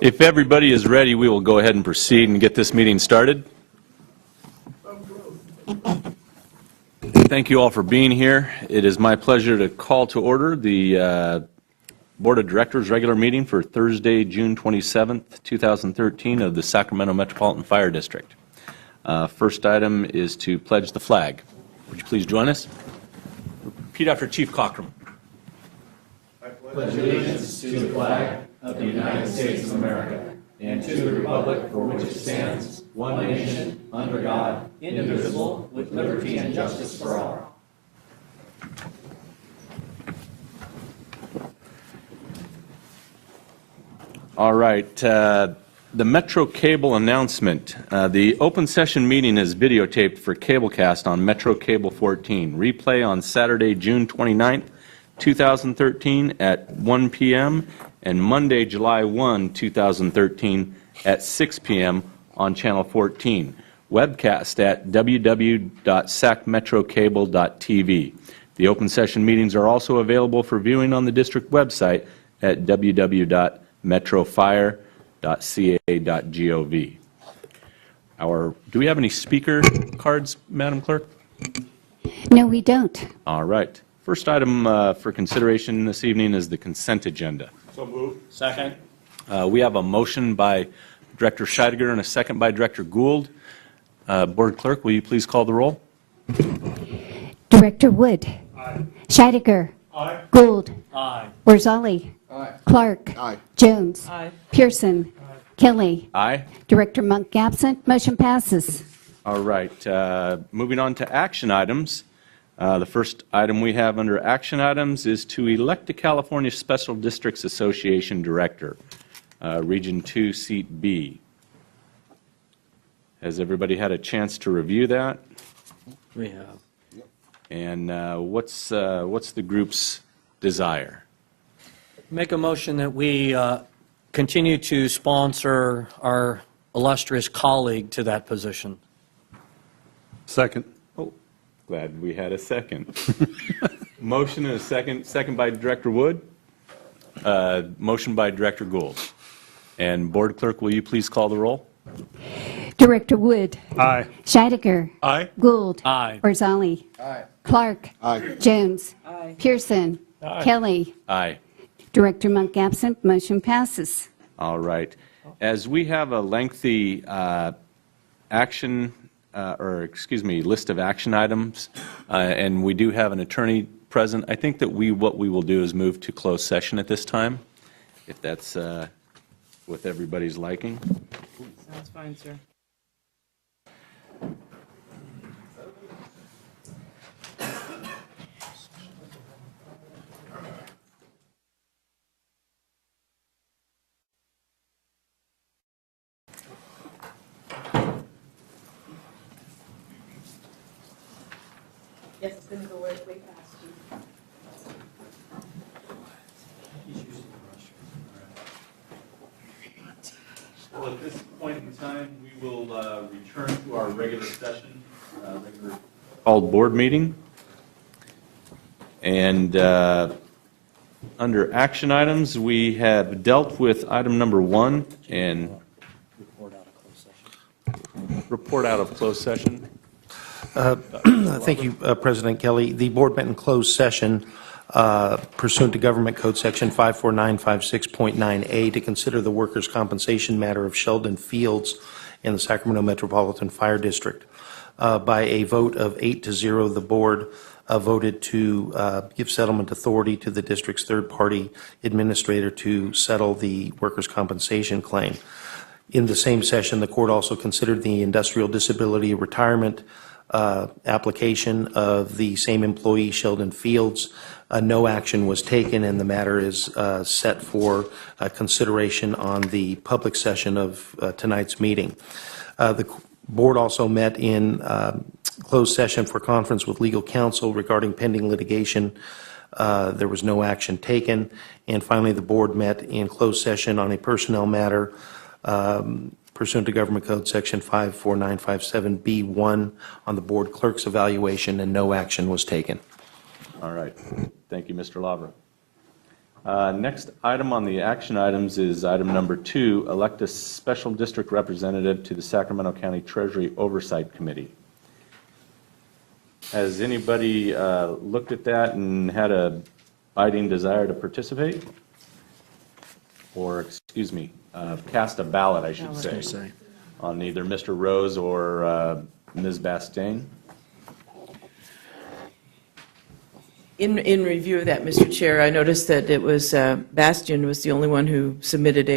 If everybody is ready, we will go ahead and proceed and get this meeting started. Thank you all for being here. It is my pleasure to call to order the Board of Directors regular meeting for Thursday, June 27th, 2013 of the Sacramento Metropolitan Fire District. First item is to pledge the flag. Would you please join us? Repeat after Chief Cockrum. I pledge allegiance to the flag of the United States of America and to the republic for which it stands, one nation, under God, indivisible, with liberty and justice for all. All right. The Metro Cable announcement. The open session meeting is videotaped for Cablecast on Metro Cable 14. Replay on Saturday, June 29th, 2013 at 1 p.m. and Monday, July 1, 2013 at 6 p.m. on Channel 14. Webcast at www.sacmetrocable.tv. The open session meetings are also available for viewing on the district website at www.metrofire.ca.gov. Do we have any speaker cards, Madam Clerk? No, we don't. All right. First item for consideration this evening is the consent agenda. So moved. Second. We have a motion by Director Scheidegger and a second by Director Gould. Board Clerk, will you please call the roll? Director Wood. Aye. Scheidegger. Aye. Gould. Aye. Warzali. Aye. Clark. Aye. Jones. Aye. Pearson. Kelly. Aye. Director Monk absent. Motion passes. All right. Moving on to action items. The first item we have under action items is to elect the California Special Districts Association Director, Region 2, Seat B. Has everybody had a chance to review that? We have. And what's the group's desire? Make a motion that we continue to sponsor our illustrious colleague to that position. Second. Glad we had a second. Motion and a second. Second by Director Wood. Motion by Director Gould. And Board Clerk, will you please call the roll? Director Wood. Aye. Scheidegger. Aye. Gould. Aye. Warzali. Aye. Clark. Aye. Jones. Pearson. Kelly. Aye. Director Monk absent. Motion passes. All right. As we have a lengthy list of action items, and we do have an attorney present, I think that what we will do is move to closed session at this time, if that's with everybody's liking. Sounds fine, sir. Yes, it's going to go way past you. Well, at this point in time, we will return to our regular session, called board meeting. And under action items, we have dealt with item number 1 and report out of closed session. Thank you, President Kelly. The board met in closed session pursuant to Government Code Section 54956.9A to consider the workers' compensation matter of Sheldon Fields in the Sacramento Metropolitan Fire District. By a vote of 8-0, the board voted to give settlement authority to the district's third-party administrator to settle the workers' compensation claim. In the same session, the court also considered the industrial disability retirement application of the same employee, Sheldon Fields. No action was taken, and the matter is set for consideration on the public session of tonight's meeting. The board also met in closed session for conference with legal counsel regarding pending litigation. There was no action taken. And finally, the board met in closed session on a personnel matter pursuant to Government Code Section 54957B1 on the board clerk's evaluation, and no action was taken. All right. Thank you, Mr. Lavra. Next item on the action items is item number 2, elect a special district representative to the Sacramento County Treasury Oversight Committee. Has anybody looked at that and had a biting desire to participate? Or, excuse me, cast a ballot, I should say, on either Mr. Rose or Ms. Bastain? In review of that, Mr. Chair, I noticed that it was, Bastion was the only one who submitted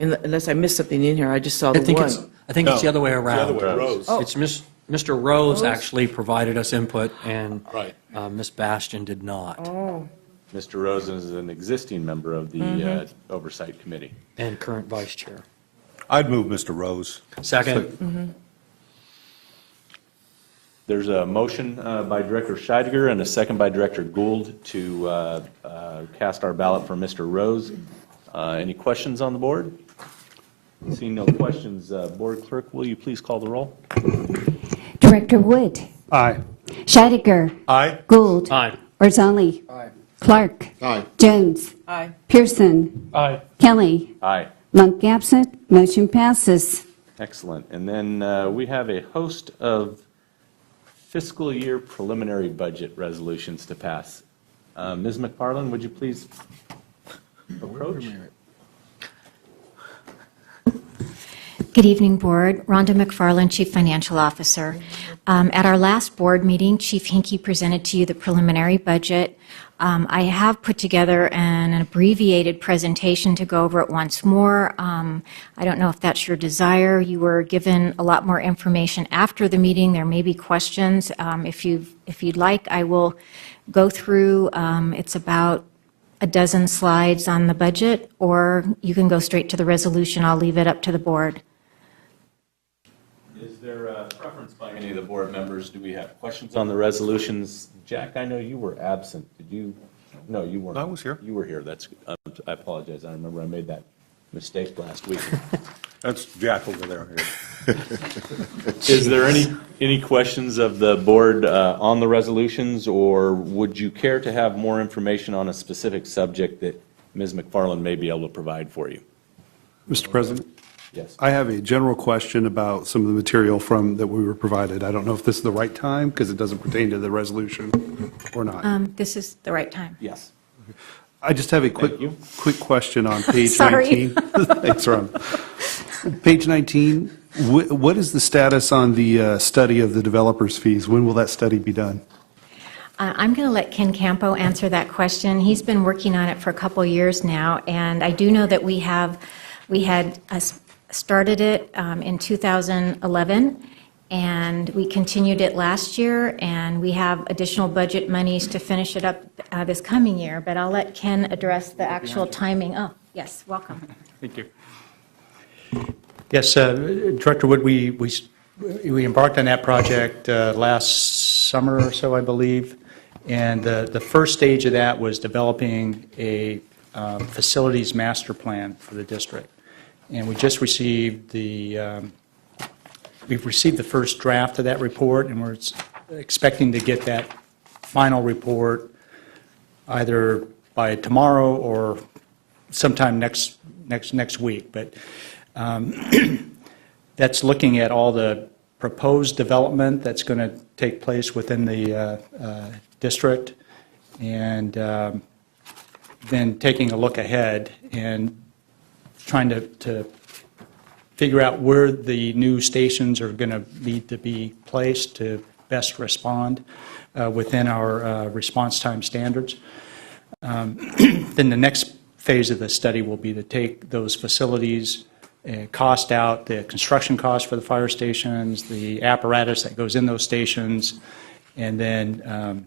unless I missed something in here, I just saw the one. I think it's the other way around. The other way, Rose. It's Mr. Rose actually provided us input, and Right. Ms. Bastion did not. Oh, Mr. Rose is an existing member of the Oversight Committee. And current vice chair. I'd move Mr. Rose. Second. There's a motion by Director Scheidegger and a second by Director Gould to cast our ballot for Mr. Rose. Any questions on the board? Seeing no questions, Board Clerk, will you please call the roll? Director Wood. Aye. Scheidegger. Aye. Gould. Aye. Barzali. Clark. Jones. aye. Pearson. Aye. Kelly. Aye. Monk absent. Motion passes. Excellent. And then we have a host of fiscal year preliminary budget resolutions to pass. Ms. McFarland, would you please approach? Good evening, Board. Rhonda McFarland, Chief Financial Officer. At our last board meeting, Chief Hinkie presented to you the preliminary budget. I have put together an abbreviated presentation to go over it once more. I don't know if that's your desire. You were given a lot more information after the meeting. There may be questions. If you'd like, I will go through. It's about a dozen slides on the budget, or you can go straight to the resolution. I'll leave it up to the board. Is there a preference by any of the board members? Do we have questions on the resolutions? Jack, I know you were absent. Did you? No, you weren't. I was here. You were here. That's, I apologize. I remember I made that mistake last week. That's Jack over there. Is there any questions of the board on the resolutions, or would you care to have more information on a specific subject that Ms. McFarland may be able to provide for you? Mr. President, Yes. I have a general question about some of the material that we were provided. I don't know if this is the right time because it doesn't pertain to the resolution or not. This is the right time. Yes. I just have a Thank you. quick question on page Sorry. 19. Thanks, Ron. Page 19, what is the status on the study of the developer's fees? When will that study be done? I'm going to let Ken Campo answer that question. He's been working on it for a couple years now, and I do know that we had started it in 2011, and we continued it last year, and we have additional budget monies to finish it up this coming year, but I'll let Ken address the actual timing. Oh, yes, welcome. Thank you. Yes, Director Wood, we embarked on that project last summer or so, I believe, and the first stage of that was developing a facilities master plan for the district. And we just received we've received the first draft of that report, and we're expecting to get that final report either by tomorrow or sometime next week. But that's looking at all the proposed development that's going to take place within the district, and then taking a look ahead and trying to figure out where the new stations are going to need to be placed to best respond within our response time standards. Then the next phase of the study will be to take those facilities, cost out the construction costs for the fire stations, the apparatus that goes in those stations, and then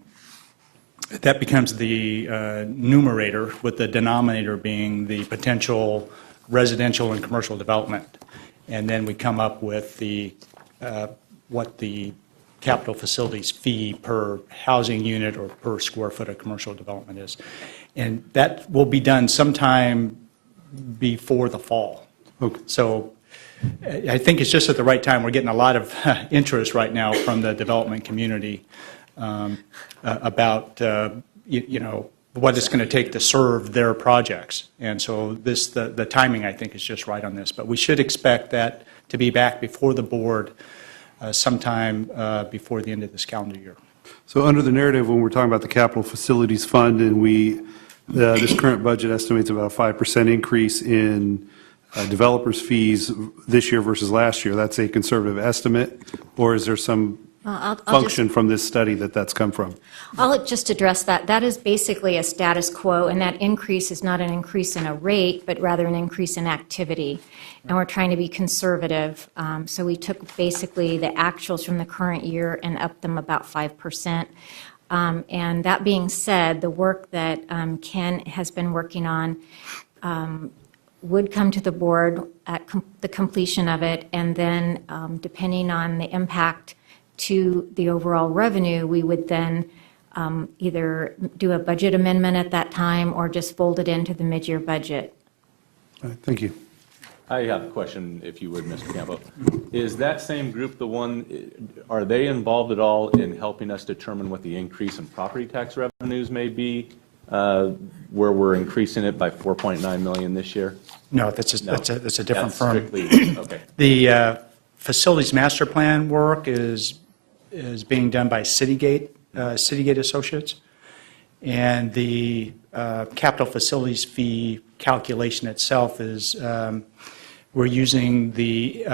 that becomes the numerator, with the denominator being the potential residential and commercial development. And then we come up with what the capital facilities fee per housing unit or per square foot of commercial development is. And that will be done sometime before the fall. Okay. So I think it's just at the right time. We're getting a lot of interest right now from the development community about, what it's going to take to serve their projects. And so the timing, I think, is just right on this. But we should expect that to be back before the board sometime before the end of this calendar year. So under the narrative, when we're talking about the capital facilities fund, and this current budget estimates about a 5% increase in developers' fees this year versus last year, that's a conservative estimate, or is there some I'll function from this study that's come from? I'll just address that. That is basically a status quo, and that increase is not an increase in a rate, but rather an increase in activity. And we're trying to be conservative. So we took basically the actuals from the current year and upped them about 5%. And that being said, the work that Ken has been working on would come to the board at the completion of it, and then depending on the impact to the overall revenue, we would then either do a budget amendment at that time or just fold it into the mid-year budget. All right, thank you. I have a question, if you would, Mr. Campo. Is that same group the one, are they involved at all in helping us determine what the increase in property tax revenues may be, where we're increasing it by 4.9 million this year? No, that's a different That's firm. strictly, okay. The facilities master plan work is being done by Citygate Associates, and the capital facilities fee calculation itself is, we're using the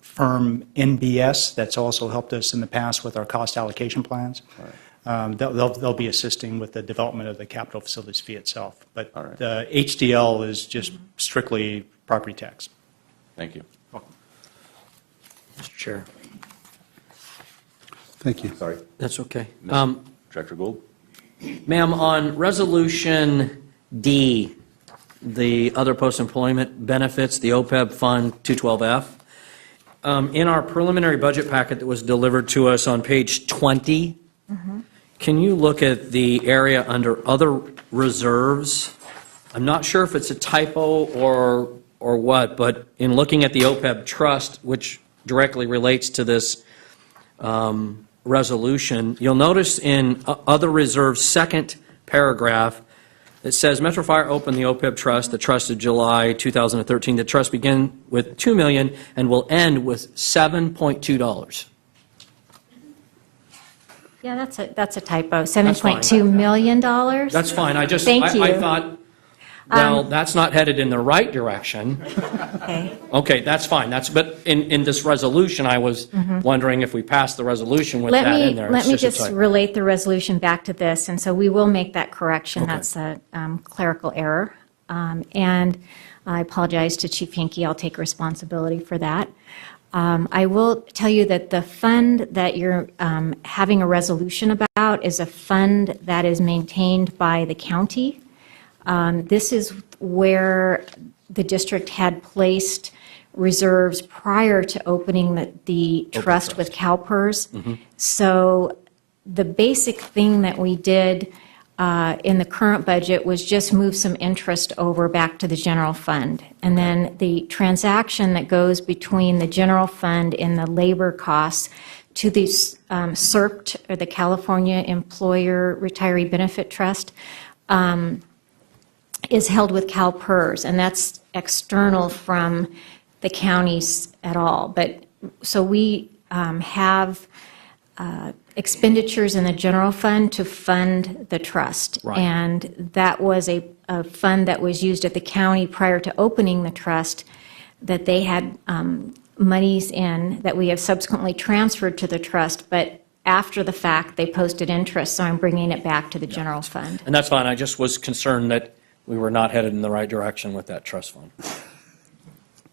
firm NBS that's also helped us in the past with our cost allocation plans. They'll be assisting with the development of the capital facilities fee itself. But the HDL is just strictly property tax. Thank you. Mr. Chair. Thank you. Sorry. That's okay. Director Gould? Ma'am, on Resolution D, the other post-employment benefits, the OPEB Fund 212F, in our preliminary budget packet that was delivered to us on page 20, can you look at the area under other reserves? I'm not sure if it's a typo or what, but in looking at the OPEB trust, which directly relates to this resolution, you'll notice in other reserves, second paragraph, it says Metro Fire opened the OPEB trust, the trust of July 2013. The trust began with $2 million and will end with $7.2. Yeah, that's a typo. $7.2 million? That's fine. I Thank you. thought, well, that's not headed in the right direction. Okay. Okay, that's fine. But in this resolution, I was wondering if we passed the resolution with that in there. Let It's me a just typo. relate the resolution back to this, and so we will make that correction. Okay. That's a clerical error. And I apologize to Chief Hinkie. I'll take responsibility for that. I will tell you that the fund that you're having a resolution about is a fund that is maintained by the county. This is where the district had placed reserves prior to opening the trust with CalPERS. So the basic thing that we did in the current budget was just move some interest over back to the general fund. And then the transaction that goes between the general fund and the labor costs to the CERPT, or the California Employer Retiree Benefit Trust, is held with CalPERS, and that's external from the counties at all. But so we have expenditures in the general fund to fund the trust. Right. And that was a fund that was used at the county prior to opening the trust, that they had monies in that we have subsequently transferred to the trust, but after the fact, they posted interest, so I'm bringing it back to the general fund. And that's fine. I just was concerned that we were not headed in the right direction with that trust fund.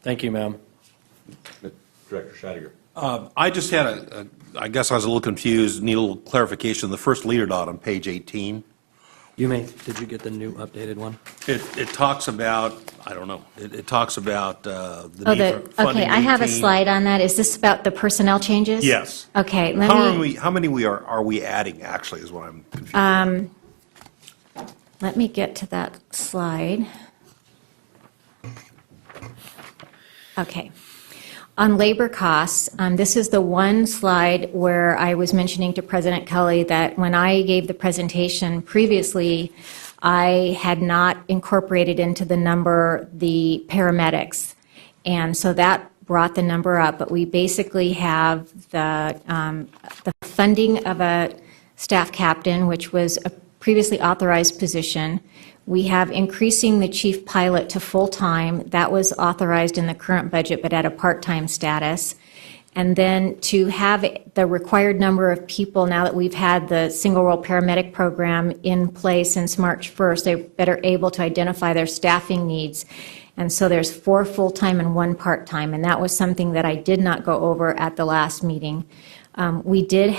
Thank you, ma'am. Director Scheidegger. I just had I guess I was a little confused, need a little clarification. The first leader dot on page 18, Did you get the new updated one? it talks about, I don't know, it talks about the Oh, need for funding. okay, I have a 18. slide on that. Is this about the personnel changes? Yes. Okay, How many are we adding, actually, is what I'm confused. let me get to that slide. Okay. On labor costs, this is the one slide where I was mentioning to President Kelly that when I gave the presentation previously, I had not incorporated into the number the paramedics. And so that brought the number up, but we basically have the funding of a staff captain, which was a previously authorized position. We have increasing the chief pilot to full-time. That was authorized in the current budget, but at a part-time status. And then to have the required number of people, now that we've had the single role paramedic program in place since March 1st, they're better able to identify their staffing needs. And so there's 4 full-time and 1 part-time, and that was something that I did not go over at the last meeting. We did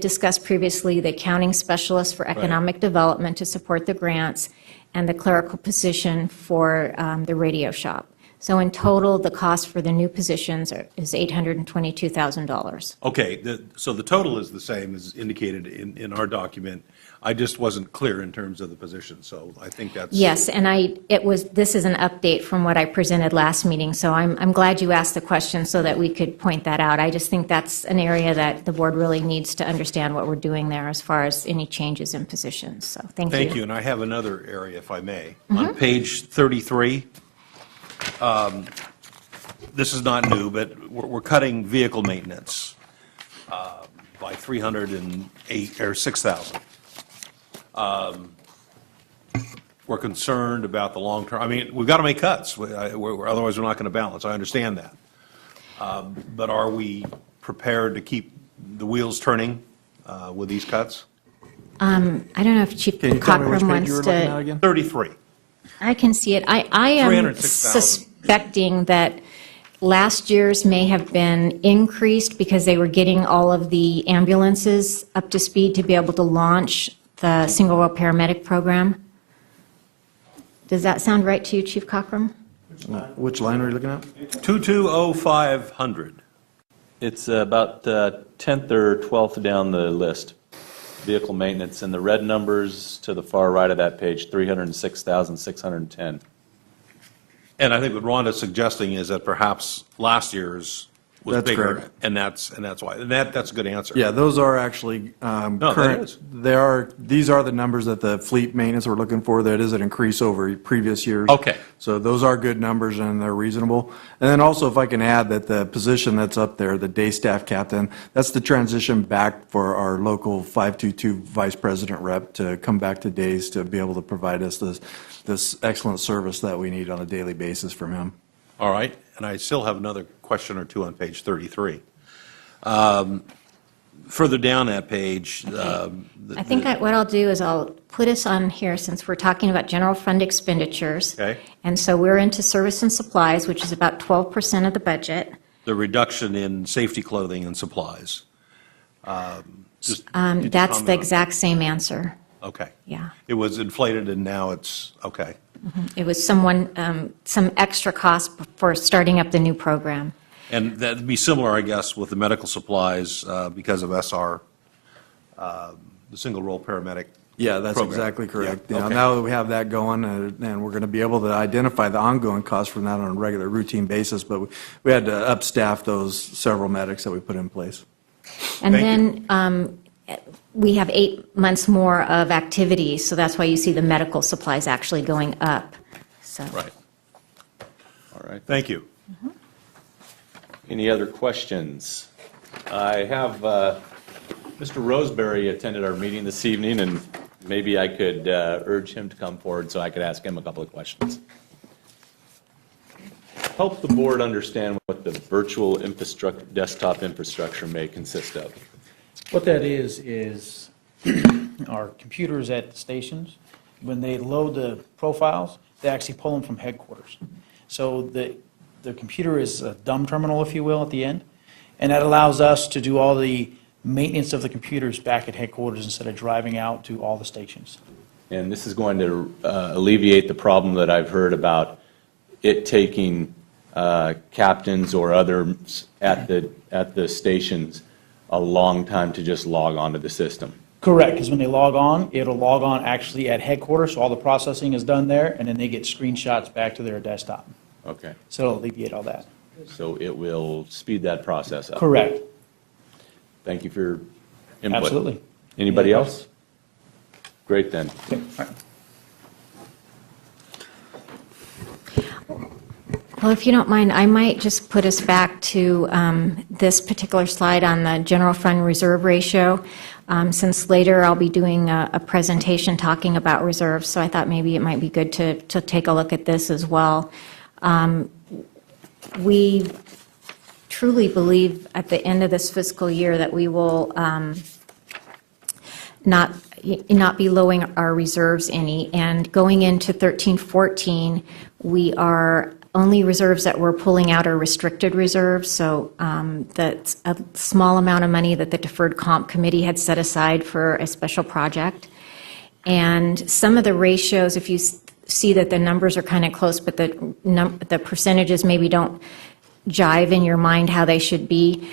discuss previously the accounting specialist for economic development to support the grants and the clerical position for the radio shop. So in total, the cost for the new positions is $822,000. Okay, so the total is the same as indicated in our document. I just wasn't clear in terms of the position, so I think that's. Yes, and this is an update from what I presented last meeting, so I'm glad you asked the question so that we could point that out. I just think that's an area that the board really needs to understand what we're doing there as far as any changes in positions, so thank you. Thank you, and I have another area, if I may. On page 33, this is not new, but we're cutting vehicle maintenance by 308 or 6,000. We're concerned about the long term. I mean, we've got to make cuts. Otherwise, we're not going to balance. I understand that. But are we prepared to keep the wheels turning with these cuts? I don't know if Chief Cochran wants to. 33. I can see it. I am 306,000. suspecting that last year's may have been increased because they were getting all of the ambulances up to speed to be able to launch the single role paramedic program. Does that sound right to you, Chief Cochran? Which line are you looking at? 220500. It's about 10th or 12th down the list. Vehicle maintenance, and the red numbers to the far right of that page, 306,610. And I think what Rhonda's suggesting is that perhaps last year's was That's bigger, correct. and that's why. And that's a good answer. Yeah, those are actually that current. is. These are the numbers that the fleet maintenance we're looking for. That is an increase over previous years. Okay. So those are good numbers and they're reasonable. And then also, if I can add that the position that's up there, the day staff captain, that's the transition back for our local 522 vice president rep to come back to days to be able to provide us this excellent service that we need on a daily basis from him. All right, and I still have another question or two on page 33. Further down that page. I think what I'll do is I'll put us on here since we're talking about general fund expenditures. Okay. And so we're into service and supplies, which is about 12% of the budget. The reduction in safety clothing and supplies. Just- That's comment the on- exact same answer. Okay. Yeah. It was inflated and now it's, okay. It was some extra cost for starting up the new program. And that'd be similar, I guess, with the medical supplies because of SR, the single role paramedic. Yeah, that's program. exactly correct. Yeah, You know, okay. now that we have that going, and we're going to be able to identify the ongoing costs from that on a regular routine basis, but we had to upstaff those several medics that we put in place. And Thank then we have 8 months more of activity, so that's why you see the medical supplies actually going up. So. Right. All right. Thank you. Any other questions? I have, Mr. Roseberry attended our meeting this evening, and maybe I could urge him to come forward so I could ask him a couple of questions. Help the board understand what the virtual desktop infrastructure may consist of. What that is our computers at the stations, when they load the profiles, they actually pull them from headquarters. So the computer is a dumb terminal, if you will, at the end, and that allows us to do all the maintenance of the computers back at headquarters instead of driving out to all the stations. And this is going to alleviate the problem that I've heard about it taking captains or others at the stations a long time to just log onto the system. Correct, because when they log on, it'll log on actually at headquarters, so all the processing is done there, and then they get screenshots back to their desktop. Okay. So it'll alleviate all that. So it will speed that process up. Correct. Thank you for your input. Absolutely. Anybody else? Great then. Well, if you don't mind, I might just put us back to this particular slide on the general fund reserve ratio, since later I'll be doing a presentation talking about reserves, so I thought maybe it might be good to take a look at this as well. We truly believe at the end of this fiscal year that we will not be lowering our reserves any, and going into 13-14, we are only reserves that we're pulling out are restricted reserves, so that's a small amount of money that the Deferred Comp Committee had set aside for a special project. And some of the ratios, if you see that the numbers are kind of close, but the percentages maybe don't jive in your mind how they should be,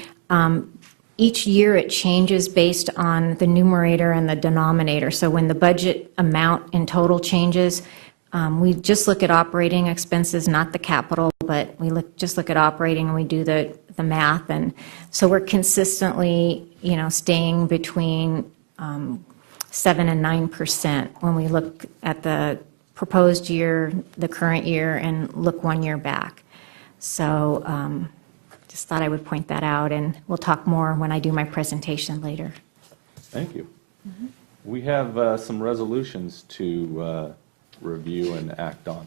each year it changes based on the numerator and the denominator. So when the budget amount in total changes, we just look at operating expenses, not the capital, but we just look at operating and we do the math. And so we're consistently, staying between 7 and 9% when we look at the proposed year, the current year, and look 1 year back. So just thought I would point that out, and we'll talk more when I do my presentation later. Thank you. We have some resolutions to review and act on.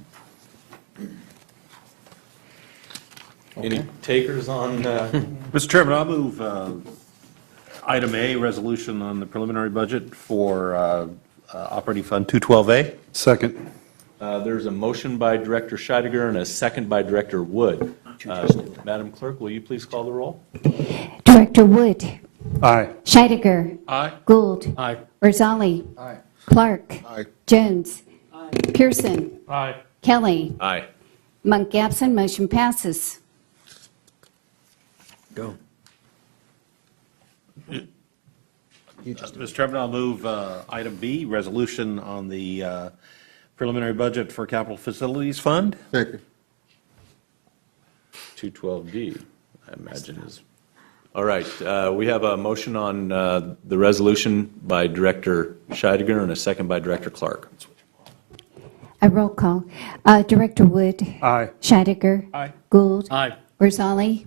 Any takers on? Mr. Chairman, I'll move item A, resolution on the preliminary budget for operating fund 212A. Second. There's a motion by Director Scheidegger and a second by Director Wood. Madam Clerk, will you please call the roll? Director Wood. Aye. Scheidegger. Aye. Gould. Aye. Rosali. Aye. Clark. Aye. Jones. Pearson. Aye. Kelly. Aye. Monk absent, motion passes. Go. Mr. Chairman, I'll move item B, resolution on the preliminary budget for capital facilities fund. Second. 212D, I imagine is. All right, we have a motion on the resolution by Director Scheidegger and a second by Director Clark. A roll call. Director Wood. Aye. Scheidegger. Aye. Gould. Aye. Rosali.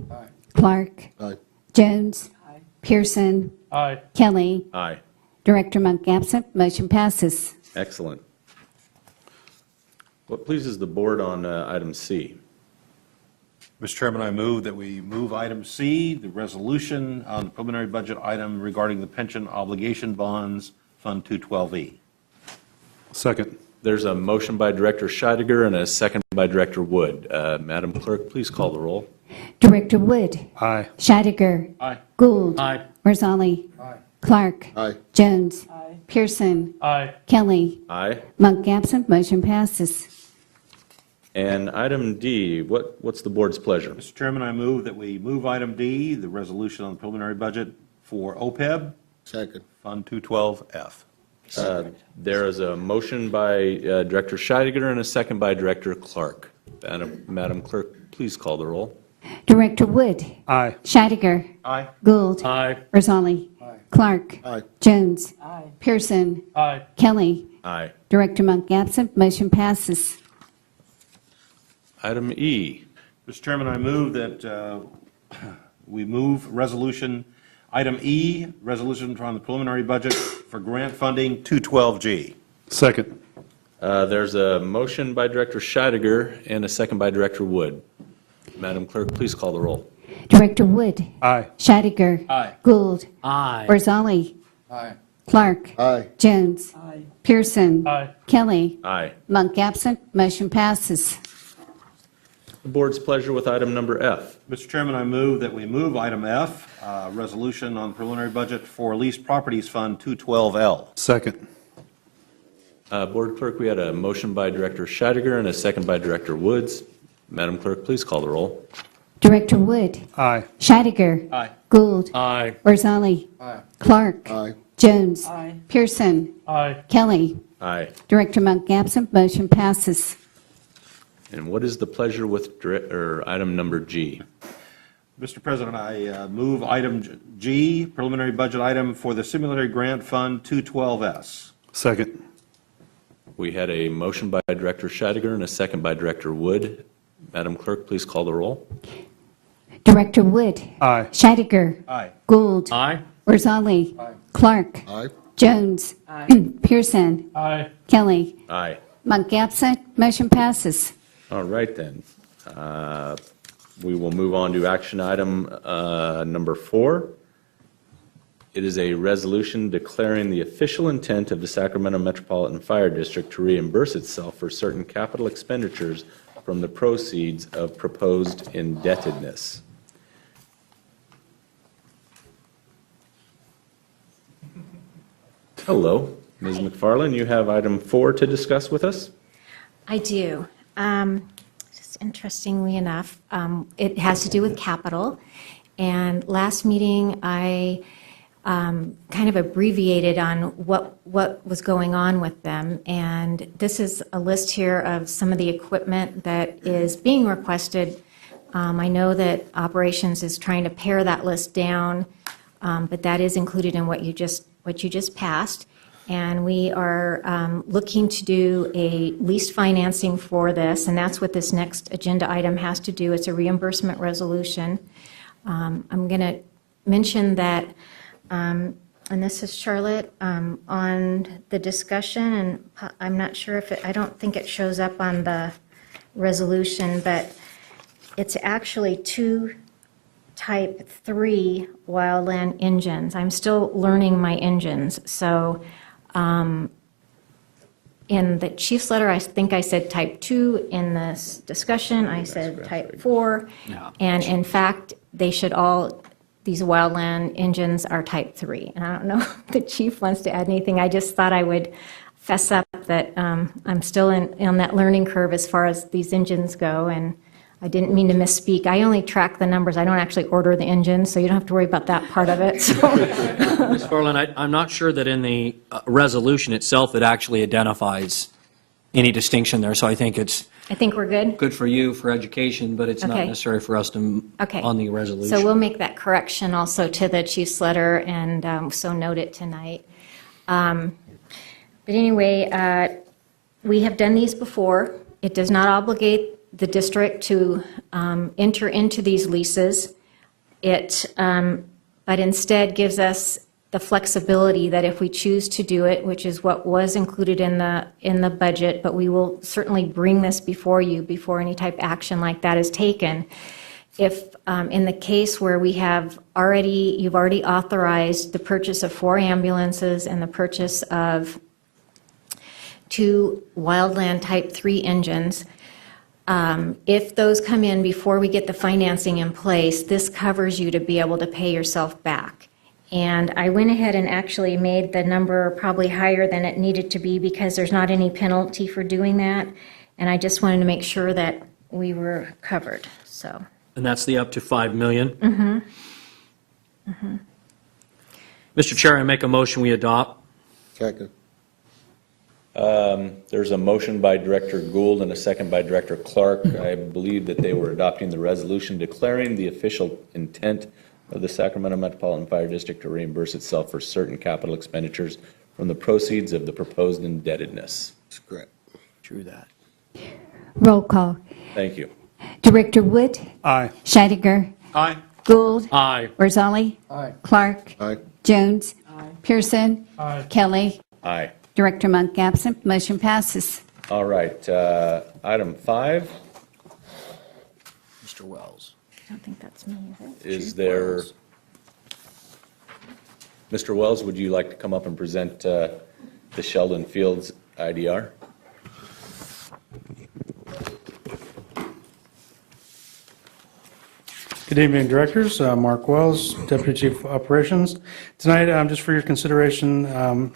Clark. Aye. Jones. Pearson. Aye. Kelly. Aye. Director Monk absent, motion passes. Excellent. What pleases the board on item C? Mr. Chairman, I move that we move item C, the resolution on the preliminary budget item regarding the pension obligation bonds, Fund 212E. Second. There's a motion by Director Scheidegger and a second by Director Wood. Madam Clerk, please call the roll. Director Wood. Aye. Scheidegger. Aye. Gould. Aye. Rosali. Aye. Clark. Aye. Jones. Pearson. Aye. Kelly. Aye. Monk absent, motion passes. And item D, what's the board's pleasure? Mr. Chairman, I move that we move item D, the resolution on the preliminary budget for OPEB, Second. Fund 212F. There is a motion by Director Scheidegger and a second by Director Clark. Madam Clerk, please call the roll. Director Wood. Aye. Scheidegger. Aye. Gould. Aye. Rosali. Clark. Aye. Jones. Pearson. Aye. Kelly. Aye. Director Monk absent, motion passes. Item E. Mr. Chairman, I move that we move resolution, item E, resolution on the preliminary budget for grant funding 212G. Second. There's a motion by Director Scheidegger and a second by Director Wood. Madam Clerk, please call the roll. Director Wood. Aye. Scheidegger. Aye. Gould. Aye. Rosali. Aye. Clark. Aye. Jones. Pearson. Aye. Kelly. Aye. Monk absent, motion passes. The board's pleasure with item number F. Mr. Chairman, I move that we move item F, resolution on the preliminary budget for leased properties fund 212L. Second. Board Clerk, we had a motion by Director Scheidegger and a second by Director Woods. Madam Clerk, please call the roll. Director Wood. Aye. Scheidegger. Aye. Gould. Aye. Rosali. Aye. Clark. Aye. Jones. Pearson. Aye. Kelly. Aye. Director Monk absent, motion passes. And what is the pleasure with item number G? Mr. President, I move item G, preliminary budget item for the simulatory grant fund 212S. Second. We had a motion by Director Scheidegger and a second by Director Wood. Madam Clerk, please call the roll. Director Wood. Aye. Scheidegger. Aye. Gould. Aye. Barzali. Clark. Aye. Jones. Pearson. Aye. Kelly. Aye. Monk absent, motion passes. All right, then. We will move on to action item number 4. It is a resolution declaring the official intent of the Sacramento Metropolitan Fire District to reimburse itself for certain capital expenditures from the proceeds of proposed indebtedness. Hello, Ms. McFarland, you have item 4 to discuss with us? I do. Just interestingly enough, it has to do with capital. And last meeting, I kind of abbreviated on what was going on with them. And this is a list here of some of the equipment that is being requested. I know that operations is trying to pare that list down, but that is included in what you just passed. And we are looking to do a lease financing for this, and that's what this next agenda item has to do. It's a reimbursement resolution. I'm going to mention that, and this is Charlotte, on the discussion, and I'm not sure if I don't think it shows up on the resolution, but it's actually 2 Type 3 wildland engines. I'm still learning my engines, so in the chief's letter, I think I said Type 2. In this discussion, I said Type 4. And in fact, they should all, these wildland engines are Type 3. And I don't know if the chief wants to add anything. I just thought I would fess up that I'm still on that learning curve as far as these engines go, and I didn't mean to misspeak. I only track the numbers. I don't actually order the engines, so you don't have to worry about that part of it. So. Ms. Farland, I'm not sure that in the resolution itself it actually identifies any distinction there, so I think it's I think we're good. good for you for education, but it's not Okay. necessary for us to, Okay. on the resolution. So we'll make that correction also to the chief's letter, and so note it tonight. But anyway, we have done these before. It does not obligate the district to enter into these leases. But instead gives us the flexibility that if we choose to do it, which is what was included in the budget, but we will certainly bring this before you before any type of action like that is taken. If in the case where you've already authorized the purchase of 4 ambulances and the purchase of 2 wildland Type 3 engines, if those come in before we get the financing in place, this covers you to be able to pay yourself back. And I went ahead and actually made the number probably higher than it needed to be because there's not any penalty for doing that. And I just wanted to make sure that we were covered, so. And that's the up to $5 million? Mm-hmm. Mm-hmm. Mr. Chair, I make a motion we adopt. Second. There's a motion by Director Gould and a second by Director Clark. I believe that they were adopting the resolution declaring the official intent of the Sacramento Metropolitan Fire District to reimburse itself for certain capital expenditures from the proceeds of the proposed indebtedness. That's correct. True that. Roll call. Thank you. Director Wood. Aye. Scheidegger. Aye. Gould. Aye. Barzali. Clark. Aye. Jones. Pearson. Kelly. Aye. Director Monk absent, motion passes. All right. Item 5, Mr. Wells. I don't think that's me, is it? is there, Mr. Wells, would you like to come up and present the Sheldon Fields IDR? Good evening, Directors. Mark Wells, Deputy Chief of Operations. Tonight, just for your consideration,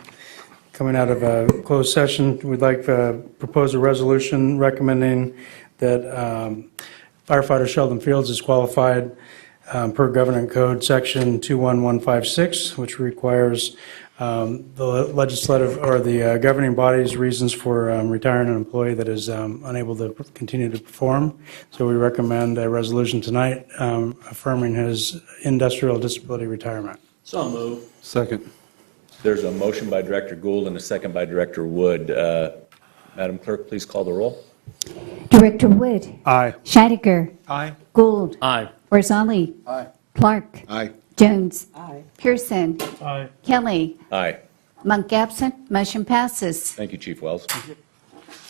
coming out of a closed session, we'd like to propose a resolution recommending that firefighter Sheldon Fields is qualified per Government Code Section 21156, which requires the legislative or the governing body's reasons for retiring an employee that is unable to continue to perform. So we recommend a resolution tonight affirming his industrial disability retirement. So moved. Second. There's a motion by Director Gould and a second by Director Wood. Madam Clerk, please call the roll. Director Wood. Aye. Scheidegger. Aye. Gould. Aye. Barzali. Clark. Aye. Jones. Aye. Pearson. Kelly. Aye. Monk absent, motion passes. Thank you, Chief Wells.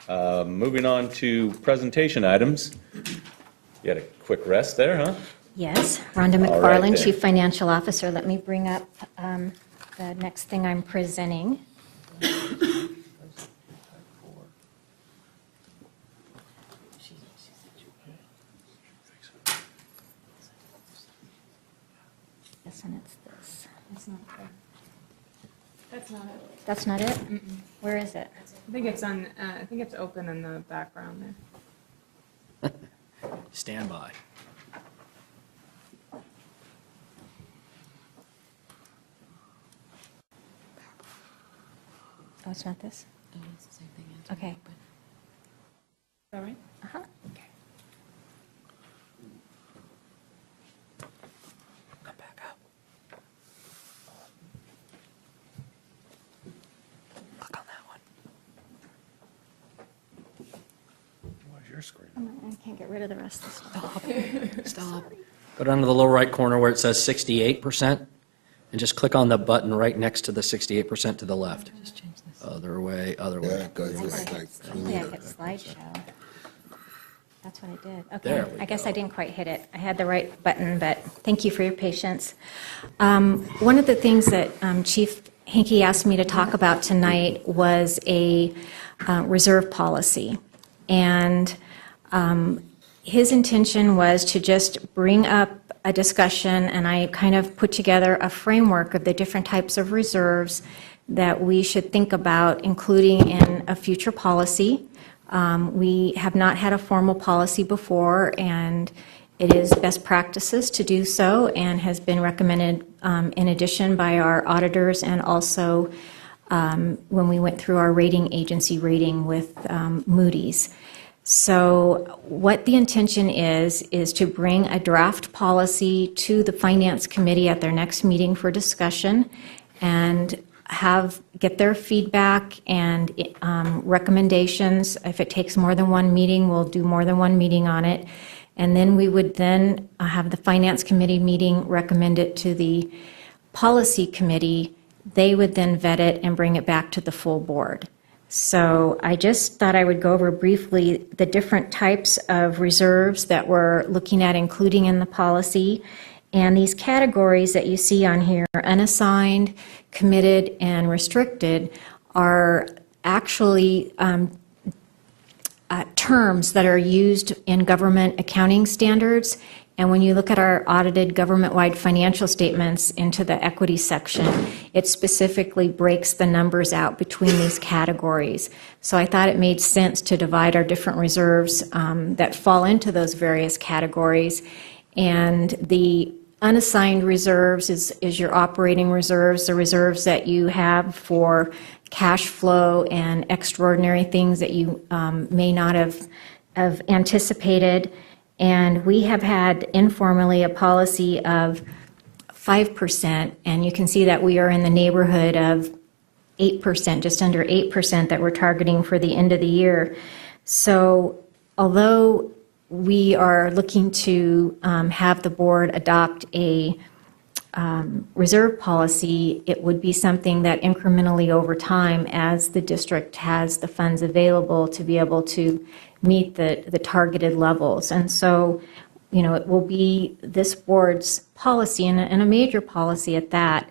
Moving on to presentation items. You had a quick rest there, huh? Yes, Rhonda All right, McFarland, then. Chief Financial Officer. Let me bring up the next thing I'm presenting. Yes, and it's this. That's not it. That's not it. That's not it? Where is it? I think it's on, I think it's open in the background there. Stand by. Oh, it's not this? Okay. Is that right? Uh-huh. Come back up. Click on that one. Where's your screen? I can't get rid of the rest of the stuff. Stop. Go down to the lower right corner where it says 68%, and just click on the button right next to the 68% to the left. Other way, other way. Yeah, I hit slideshow. That's what I did. There Okay, we I guess go. I didn't quite hit it. I had the right button, but thank you for your patience. One of the things that Chief Hinkie asked me to talk about tonight was a reserve policy. And his intention was to just bring up a discussion, and I kind of put together a framework of the different types of reserves that we should think about including in a future policy. We have not had a formal policy before, and it is best practices to do so, and has been recommended in addition by our auditors, and also when we went through our rating agency rating with Moody's. So what the intention is to bring a draft policy to the Finance Committee at their next meeting for discussion, and get their feedback and recommendations. If it takes more than one meeting, we'll do more than one meeting on it. And then we would then have the Finance Committee meeting, recommend it to the Policy Committee. They would then vet it and bring it back to the full board. So I just thought I would go over briefly the different types of reserves that we're looking at including in the policy. And these categories that you see on here, unassigned, committed, and restricted, are actually terms that are used in government accounting standards. And when you look at our audited government-wide financial statements into the equity section, it specifically breaks the numbers out between these categories. So I thought it made sense to divide our different reserves that fall into those various categories. And the unassigned reserves is your operating reserves, the reserves that you have for cash flow and extraordinary things that you may not have anticipated. And we have had informally a policy of 5%, and you can see that we are in the neighborhood of 8%, just under 8% that we're targeting for the end of the year. So although we are looking to have the board adopt a reserve policy, it would be something that incrementally over time, as the district has the funds available to be able to meet the targeted levels. And so, you know, it will be this board's policy, and a major policy at that.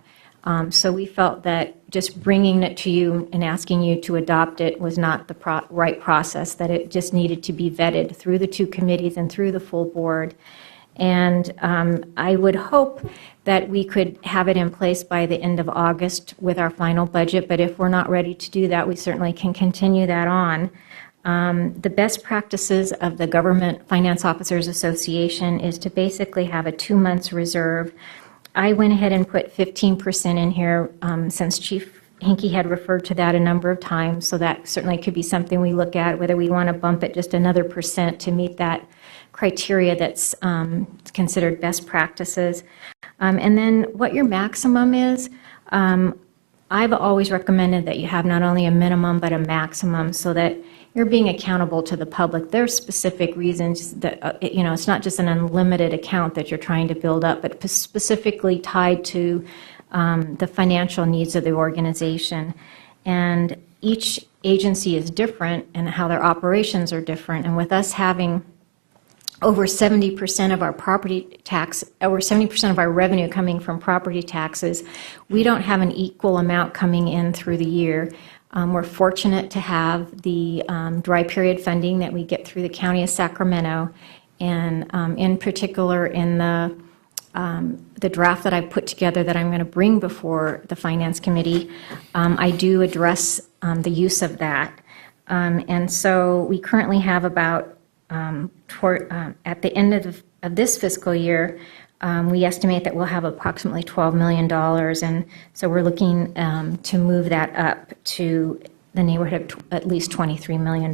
So we felt that just bringing it to you and asking you to adopt it was not the right process, that it just needed to be vetted through the two committees and through the full board. And I would hope that we could have it in place by the end of August with our final budget, but if we're not ready to do that, we certainly can continue that on. The best practices of the Government Finance Officers Association is to basically have a 2 months reserve. I went ahead and put 15% in here since Chief Hinkie had referred to that a number of times, so that certainly could be something we look at, whether we want to bump it just another % to meet that criteria that's considered best practices. And then what your maximum is, I've always recommended that you have not only a minimum but a maximum, so that you're being accountable to the public. There's specific reasons that, it's not just an unlimited account that you're trying to build up, but specifically tied to the financial needs of the organization. And each agency is different and how their operations are different. And with us having over 70% of our property tax, over 70% of our revenue coming from property taxes, we don't have an equal amount coming in through the year. We're fortunate to have the dry period funding that we get through the County of Sacramento, and in particular in the draft that I put together that I'm going to bring before the Finance Committee, I do address the use of that. And so we currently have about, at the end of this fiscal year, we estimate that we'll have approximately $12 million, and so we're looking to move that up to the neighborhood of at least $23 million.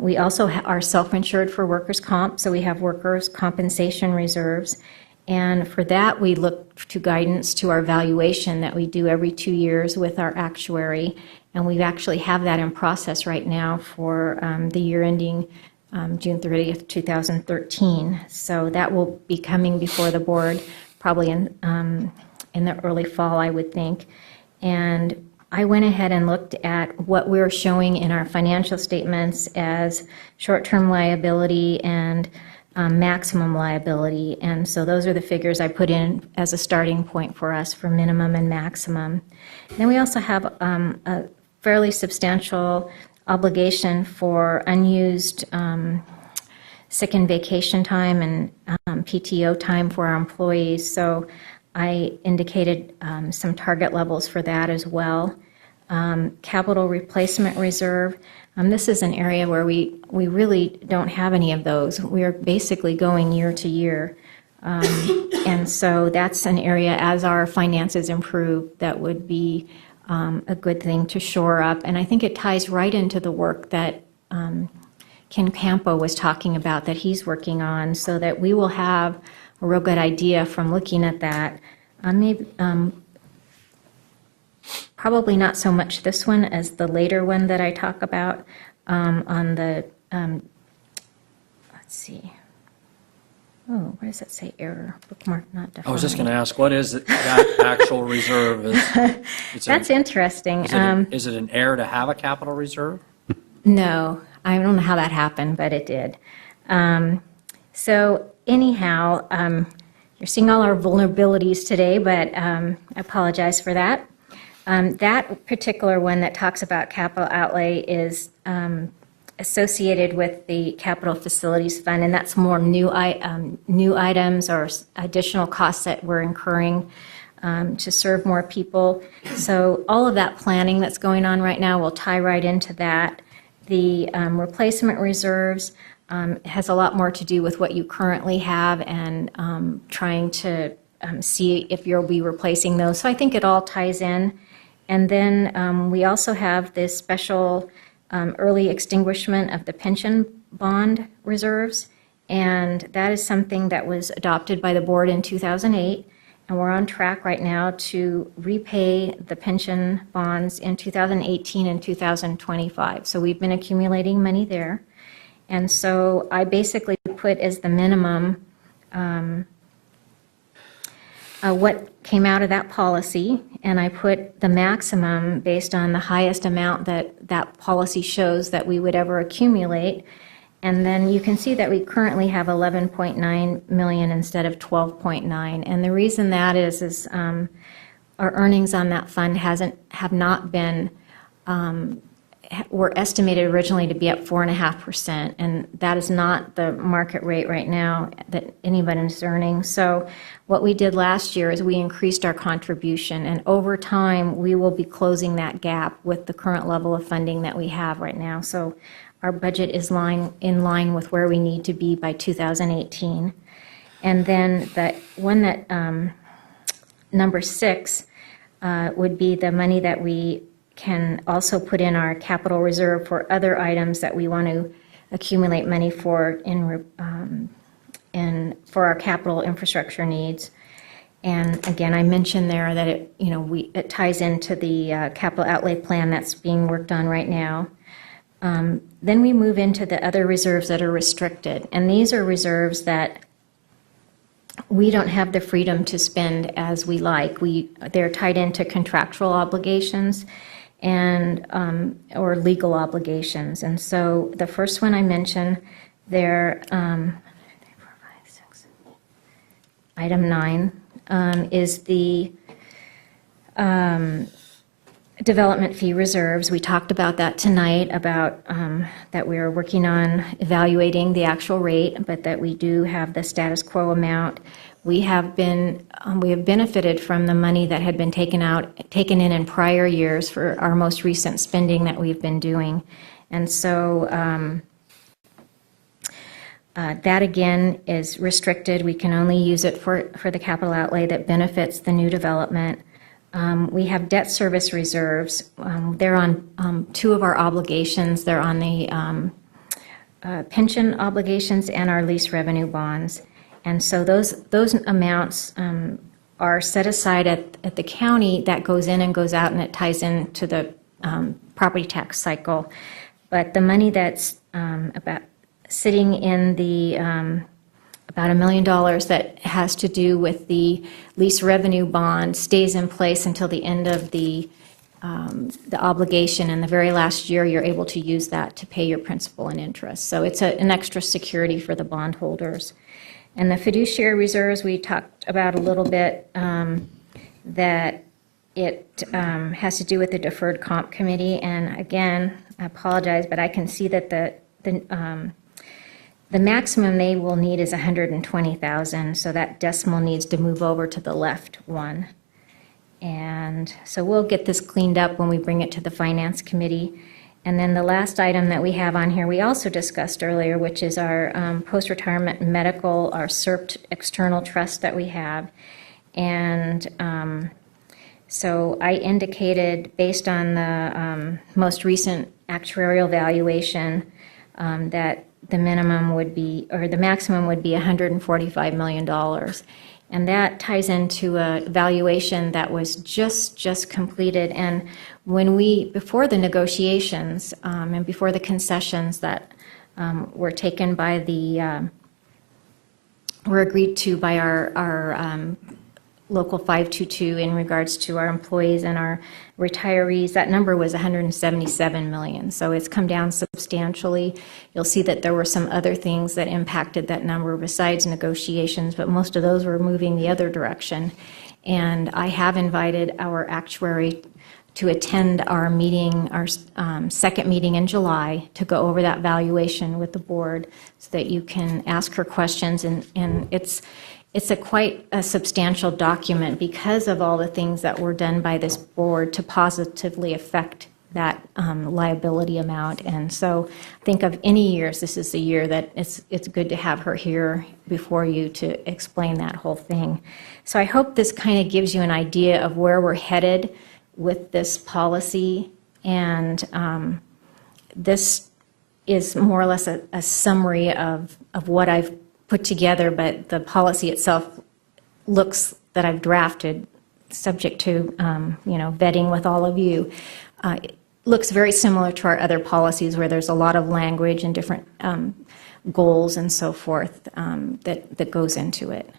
We also are self-insured for workers' comp, so we have workers' compensation reserves, and for that we look to guidance to our valuation that we do every 2 years with our actuary, and we actually have that in process right now for the year ending June 30th, 2013. So that will be coming before the board probably in the early fall, I would think. And I went ahead and looked at what we're showing in our financial statements as short-term liability and maximum liability. And so those are the figures I put in as a starting point for us for minimum and maximum. Then we also have a fairly substantial obligation for unused sick and vacation time and PTO time for our employees. So I indicated some target levels for that as well. Capital replacement reserve. This is an area where we really don't have any of those. We are basically going year to year. And so that's an area, as our finances improve, that would be a good thing to shore up. And I think it ties right into the work that Ken Campo was talking about that he's working on, so that we will have a real good idea from looking at that. Maybe probably not so much this one as the later one that I talk about on the, let's see. Oh, what does that say? Error, bookmark not defined. I was just going to ask, what is that actual reserve? That's interesting. Is it an error to have a capital reserve? No, I don't know how that happened, but it did. So anyhow, you're seeing all our vulnerabilities today, but I apologize for that. That particular one that talks about capital outlay is associated with the Capital Facilities Fund, and that's more new items or additional costs that we're incurring to serve more people. So all of that planning that's going on right now will tie right into that. The replacement reserves has a lot more to do with what you currently have and trying to see if you'll be replacing those. So I think it all ties in. And then we also have this special early extinguishment of the pension bond reserves, and that is something that was adopted by the board in 2008, and we're on track right now to repay the pension bonds in 2018 and 2025. So we've been accumulating money there, and so I basically put as the minimum what came out of that policy, and I put the maximum based on the highest amount that that policy shows that we would ever accumulate. And then you can see that we currently have 11.9 million instead of 12.9. And the reason that is our earnings on that fund have not been, were estimated originally to be at 4.5%, and that is not the market rate right now that anybody's earning. So what we did last year is we increased our contribution, and over time we will be closing that gap with the current level of funding that we have right now. So our budget is in line with where we need to be by 2018. And then the one that number 6 would be the money that we can also put in our capital reserve for other items that we want to accumulate money for for our capital infrastructure needs. And again, I mentioned there that it ties into the capital outlay plan that's being worked on right now. Then we move into the other reserves that are restricted, and these are reserves that we don't have the freedom to spend as we like. They're tied into contractual obligations and or legal obligations. And so the first one I mentioned, they're item 9 is the development fee reserves. We talked about that tonight, about that we are working on evaluating the actual rate, but that we do have the status quo amount. We have benefited from the money that had been taken in prior years for our most recent spending that we've been doing. And so that again is restricted. We can only use it for the capital outlay that benefits the new development. We have debt service reserves. They're on 2 of our obligations. They're on the pension obligations and our lease revenue bonds. And so those amounts are set aside at the county. That goes in and goes out, and it ties into the property tax cycle. But the money that's about sitting in the about $1 million that has to do with the lease revenue bond stays in place until the end of the obligation. And the very last year, you're able to use that to pay your principal and interest. So it's an extra security for the bondholders. And the fiduciary reserves, we talked about a little bit, that it has to do with the deferred comp committee. And again, I apologize, but I can see that the maximum they will need is 120,000, so that decimal needs to move over to the left one. And so we'll get this cleaned up when we bring it to the Finance Committee. And then the last item that we have on here, we also discussed earlier, which is our post-retirement medical, our SERP external trust that we have. And so I indicated, based on the most recent actuarial valuation, that the minimum would be, or the maximum would be $145 million. And that ties into a valuation that was just completed. And when before the negotiations and before the concessions that were taken by were agreed to by our Local 522 in regards to our employees and our retirees, that number was $177 million. So it's come down substantially. You'll see that there were some other things that impacted that number besides negotiations, but most of those were moving the other direction. And I have invited our actuary to attend our meeting, our second meeting in July, to go over that valuation with the board so that you can ask her questions. And it's quite a substantial document because of all the things that were done by this board to positively affect that liability amount. And so I think of any years, this is the year that it's good to have her here before you to explain that whole thing. So I hope this kind of gives you an idea of where we're headed with this policy. And this is more or less a summary of what I've put together, but the policy itself that I've drafted, subject to vetting with all of you, it looks very similar to our other policies where there's a lot of language and different goals and so forth that goes into it.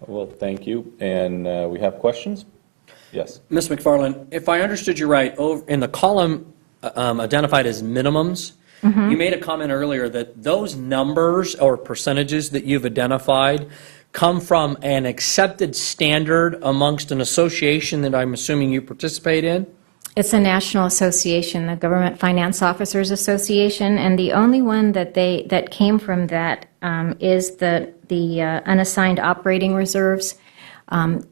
Well, thank you. And we have questions? Yes. Ms. McFarland, if I understood you right, in the column identified as minimums, you made a comment earlier that those numbers or percentages that you've identified come from an accepted standard amongst an association that I'm assuming you participate in? It's a national association, the Government Finance Officers Association, and the only one that came from that is the unassigned operating reserves.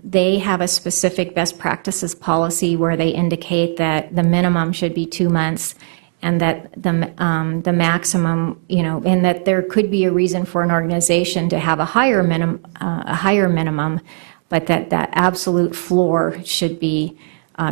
They have a specific best practices policy where they indicate that the minimum should be 2 months, and that the maximum, and that there could be a reason for an organization to have a higher minimum, but that absolute floor should be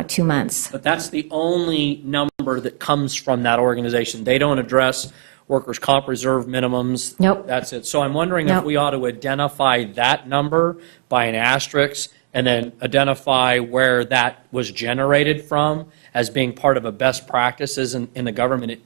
2 months. But that's the only number that comes from that organization. They don't address workers' comp reserve minimums. Nope. That's it. So I'm wondering Nope. if we ought to identify that number by an asterisk and then identify where that was generated from as being part of a best practices in the government.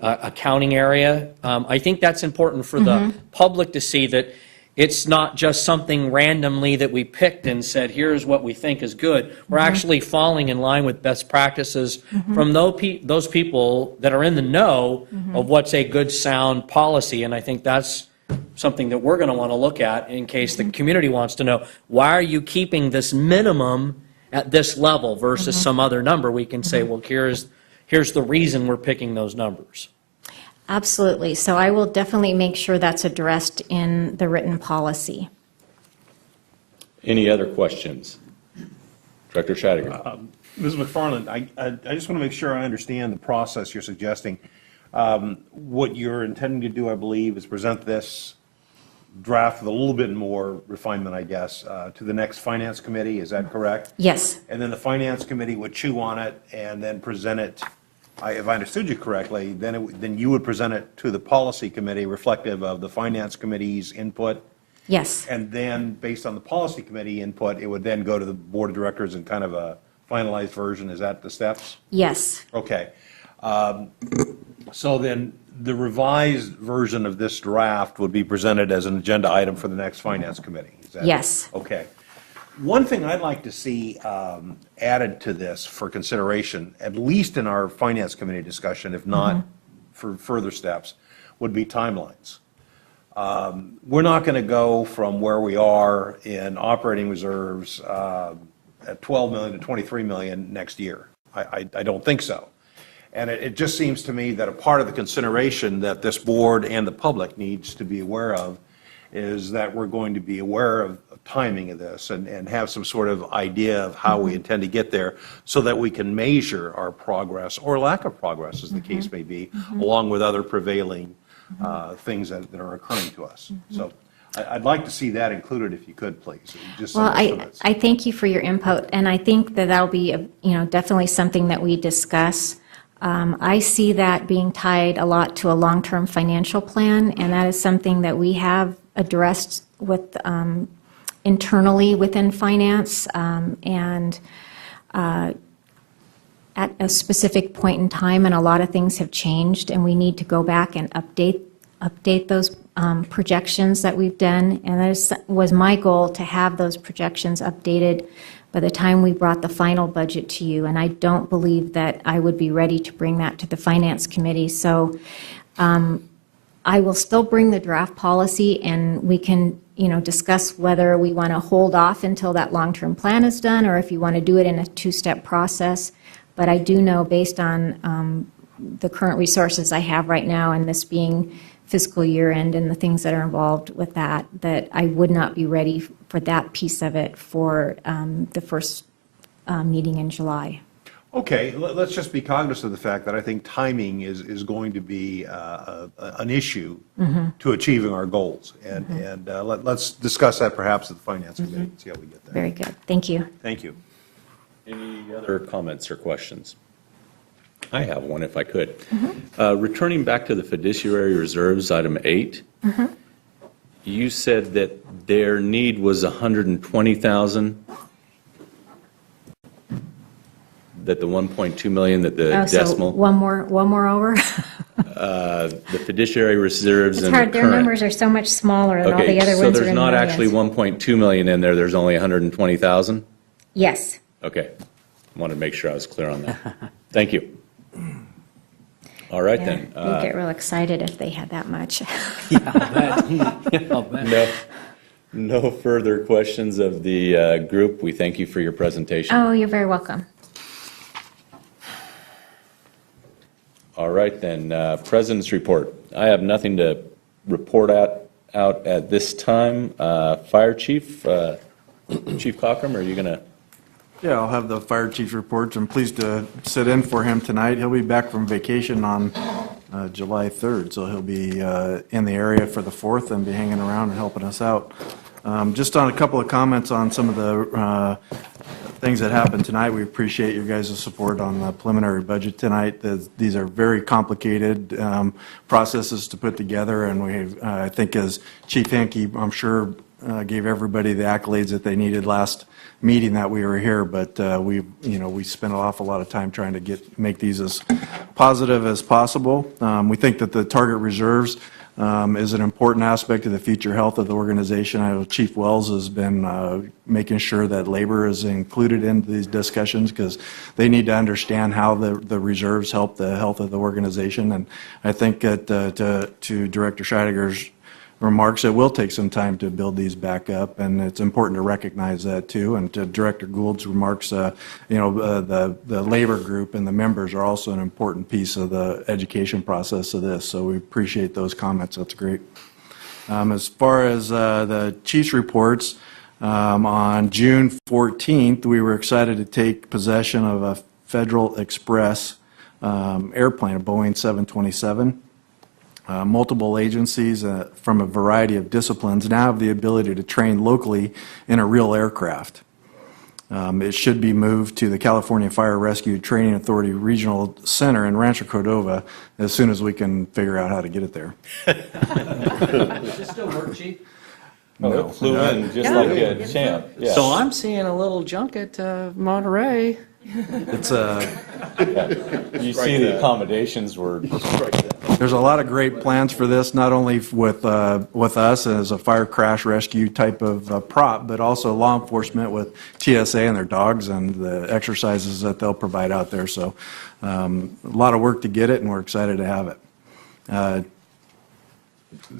accounting area. I think that's important for the public to see, that it's not just something randomly that we picked and said, here's what we think is good. We're actually falling in line with best practices from those people that are in the know of what's a good, sound policy. And I think that's something that we're going to want to look at in case the community wants to know, why are you keeping this minimum at this level versus some other number? We can say, well, here's the reason we're picking those numbers. Absolutely. So I will definitely make sure that's addressed in the written policy. Any other questions? Director Scheidegger. Ms. McFarland, I just want to make sure I understand the process you're suggesting. What you're intending to do, I believe, is present this draft with a little bit more refinement, I guess, to the next Finance Committee. Is that correct? Yes. And then the Finance Committee would chew on it and then present it, if I understood you correctly, then you would present it to the Policy Committee reflective of the Finance Committee's input. Yes. And then, based on the Policy Committee input, it would then go to the Board of Directors in kind of a finalized version. Is that the steps? Yes. Okay. So then, the revised version of this draft would be presented as an agenda item for the next Finance Committee. Is that Yes. Okay. One thing I'd like to see added to this for consideration, at least in our Finance Committee discussion, if not for further steps, would be timelines. We're not going to go from where we are in operating reserves at 12 million to 23 million next year. I don't think so. And it just seems to me that a part of the consideration that this board and the public needs to be aware of is that we're going to be aware of timing of this and have some sort of idea of how we intend to get there so that we can measure our progress or lack of progress, as the case may be, along with other prevailing things that are occurring to us. So I'd like to see that included if you could, please. Just some Well, estimates. I thank you for your input, and I think that that'll be, definitely something that we discuss. I see that being tied a lot to a long-term financial plan, and that is something that we have addressed with internally within finance, and at a specific point in time, and a lot of things have changed, and we need to go back and update those projections that we've done. And that was my goal, to have those projections updated by the time we brought the final budget to you. And I don't believe that I would be ready to bring that to the Finance Committee. So I will still bring the draft policy, and we can, discuss whether we want to hold off until that long-term plan is done, or if you want to do it in a two-step process. But I do know, based on the current resources I have right now, and this being fiscal year end and the things that are involved with that, that I would not be ready for that piece of it for the first meeting in July. Okay, let's just be cognizant of the fact that I think timing is going to be an issue to achieving our goals. And let's discuss that perhaps at the Finance Committee and see how we get there. Very good. Thank you. Thank you. Any other comments or questions? I have one, if I could. Returning back to the fiduciary reserves, item 8, you said that their need was 120,000, that the 1.2 million, that the decimal, So one more over? the fiduciary reserves It's and the hard, their current. numbers are so much smaller, and all the other So ones are there's in not millions. actually 1.2 million in there, there's only 120,000? Yes. Okay, wanted to make sure I was clear on that. Thank you. All right Yeah, then. You'd get real excited if they had that much. No further questions of the group. We thank you for your presentation. Oh, you're very welcome. All right then, President's report. I have nothing to report out at this time. Fire Chief, Chief Cockrum, are you going to? Yeah, I'll have the fire chief's reports. I'm pleased to sit in for him tonight. He'll be back from vacation on July 3rd, so he'll be in the area for the 4th and be hanging around and helping us out. Just on a couple of comments on some of the things that happened tonight. We appreciate your guys' support on the preliminary budget tonight. These are very complicated processes to put together, and we, I think as Chief Hankey, I'm sure, gave everybody the accolades that they needed last meeting that we were here, but we spent an awful lot of time trying to make these as positive as possible. We think that the target reserves is an important aspect of the future health of the organization. I know Chief Wells has been making sure that labor is included in these discussions because they need to understand how the reserves help the health of the organization. And I think that to Director Scheidegger's remarks, it will take some time to build these back up, and it's important to recognize that too. And to Director Gould's remarks, the labor group and the members are also an important piece of the education process of this. So we appreciate those comments. That's great. As far as the chief's reports, on June 14th, we were excited to take possession of a Federal Express airplane, a Boeing 727. Multiple agencies from a variety of disciplines now have the ability to train locally in a real aircraft. It should be moved to the California Fire Rescue Training Authority Regional Center in Rancho Cordova as soon as we can figure out how to get it there. Does this still work, Chief? No. It flew in just like a champ. Yeah. So I'm seeing a little junket Monterey. It's You see the accommodations were. There's a lot of great plans for this, not only with us as a fire crash rescue type of prop, but also law enforcement with TSA and their dogs and the exercises that they'll provide out there. So a lot of work to get it, and we're excited to have it.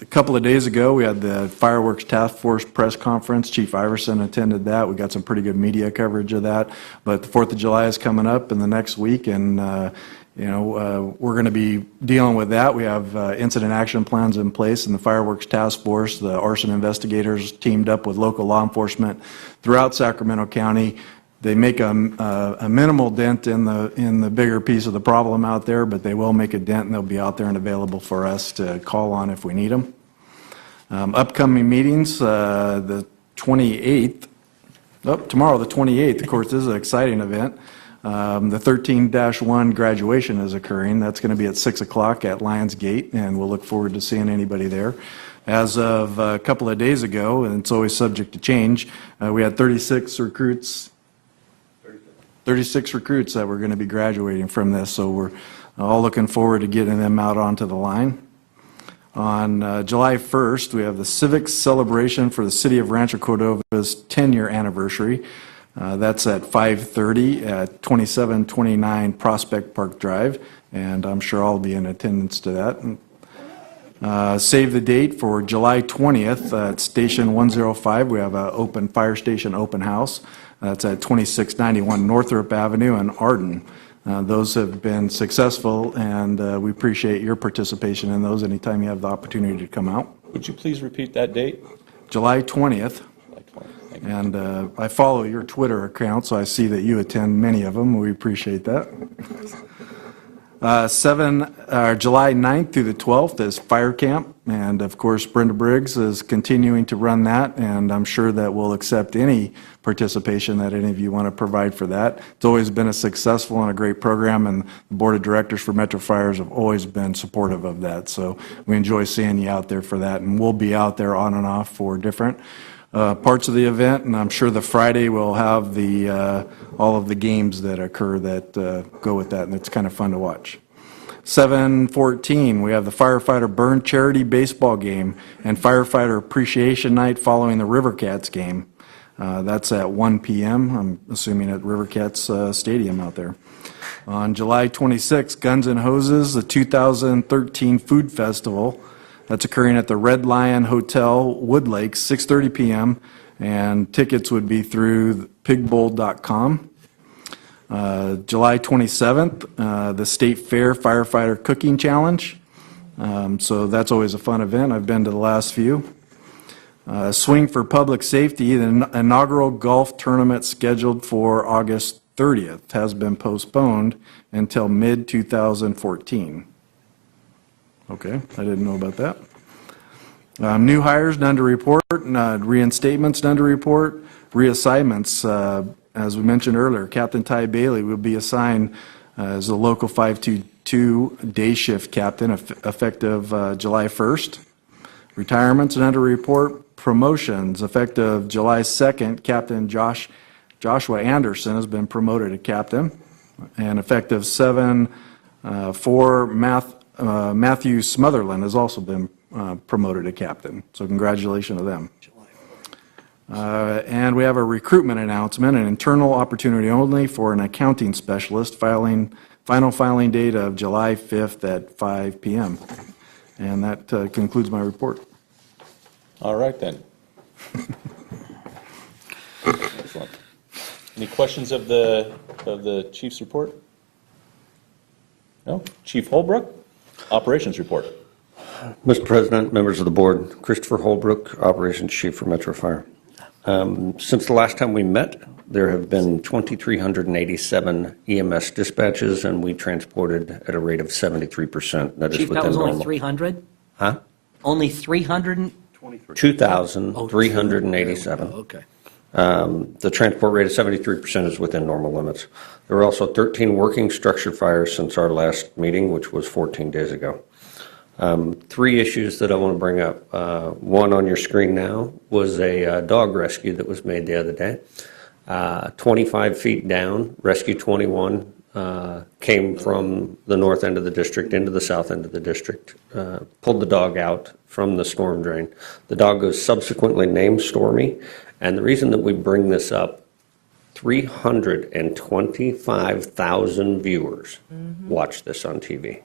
A couple of days ago, we had the Fireworks Task Force press conference. Chief Iverson attended that. We got some pretty good media coverage of that. But the 4th of July is coming up in the next week, and we're going to be dealing with that. We have incident action plans in place, and the Fireworks Task Force, the arson investigators, teamed up with local law enforcement throughout Sacramento County. They make a minimal dent in the bigger piece of the problem out there, but they will make a dent, and they'll be out there and available for us to call on if we need them. Upcoming meetings, the 28th, tomorrow the 28th, of course, this is an exciting event. The 13-1 graduation is occurring. That's going to be at 6 o'clock at Lions Gate, and we'll look forward to seeing anybody there. As of a couple of days ago, and it's always subject to change, we had 36 recruits that were going to be graduating from this, so we're all looking forward to getting them out onto the line. On July 1st, we have the Civics Celebration for the City of Rancho Cordova's 10-year anniversary. That's at 5:30 at 2729 Prospect Park Drive, and I'm sure I'll be in attendance to that. Save the date for July 20th at Station 105. We have an open fire station open house. That's at 2691 Northrop Avenue in Arden. Those have been successful, and we appreciate your participation in those anytime you have the opportunity to come out. Would you please repeat that date? July 20th. And I follow your Twitter account, so I see that you attend many of them. We appreciate that. July 9th through the 12th is Fire Camp, and of course Brenda Briggs is continuing to run that, and I'm sure that we'll accept any participation that any of you want to provide for that. It's always been a successful and a great program, and the Board of Directors for Metro Fires have always been supportive of that, so we enjoy seeing you out there for that, and we'll be out there on and off for different parts of the event, and I'm sure the Friday will have all of the games that occur that go with that, and it's kind of fun to watch. 7/14, we have the Firefighter Burn Charity Baseball Game and Firefighter Appreciation Night following the River Cats game. That's at 1 p.m., I'm assuming at River Cats Stadium out there. On July 26th, Guns N' Hoses, the 2013 Food Festival. That's occurring at the Red Lion Hotel, Woodlake, 6:30 p.m., and tickets would be through pigbowl.com. July 27th, the State Fair Firefighter Cooking Challenge. So that's always a fun event. I've been to the last few. Swing for Public Safety, the inaugural golf tournament scheduled for August 30th has been postponed until mid-2014. Okay, I didn't know about that. New hires, none to report. Reinstatements, none to report. Reassignments, as we mentioned earlier, Captain Ty Bailey will be assigned as the Local 522 day shift captain effective July 1st. Retirements, none to report. promotions. Effective July 2nd, Captain Joshua Anderson has been promoted to captain. And effective 7/4, Matthew Smotherland has also been promoted to captain. So congratulations to them. And we have a recruitment announcement, an internal opportunity only for an accounting specialist, final filing date of July 5th at 5 p.m. And that concludes my report. All right, then. Excellent. Any questions of the chief's report? No? Chief Holbrook, operations report. Mr. President, members of the board, Christopher Holbrook, Operations Chief for Metro Fire. Since the last time we met, there have been 2,387 EMS dispatches, and we transported at a rate of 73%. That is Chief, within that was normal. only 300? Huh? Only 300? 2,387. Oh, okay. The transport rate of 73% is within normal limits. There were also 13 working structure fires since our last meeting, which was 14 days ago. 3 issues that I want to bring up. One on your screen now was a dog rescue that was made the other day. 25 feet down, Rescue 21 came from the north end of the district into the south end of the district, pulled the dog out from the storm drain. The dog was subsequently named Stormy, and the reason that we bring this up, 325,000 viewers watched this on TV.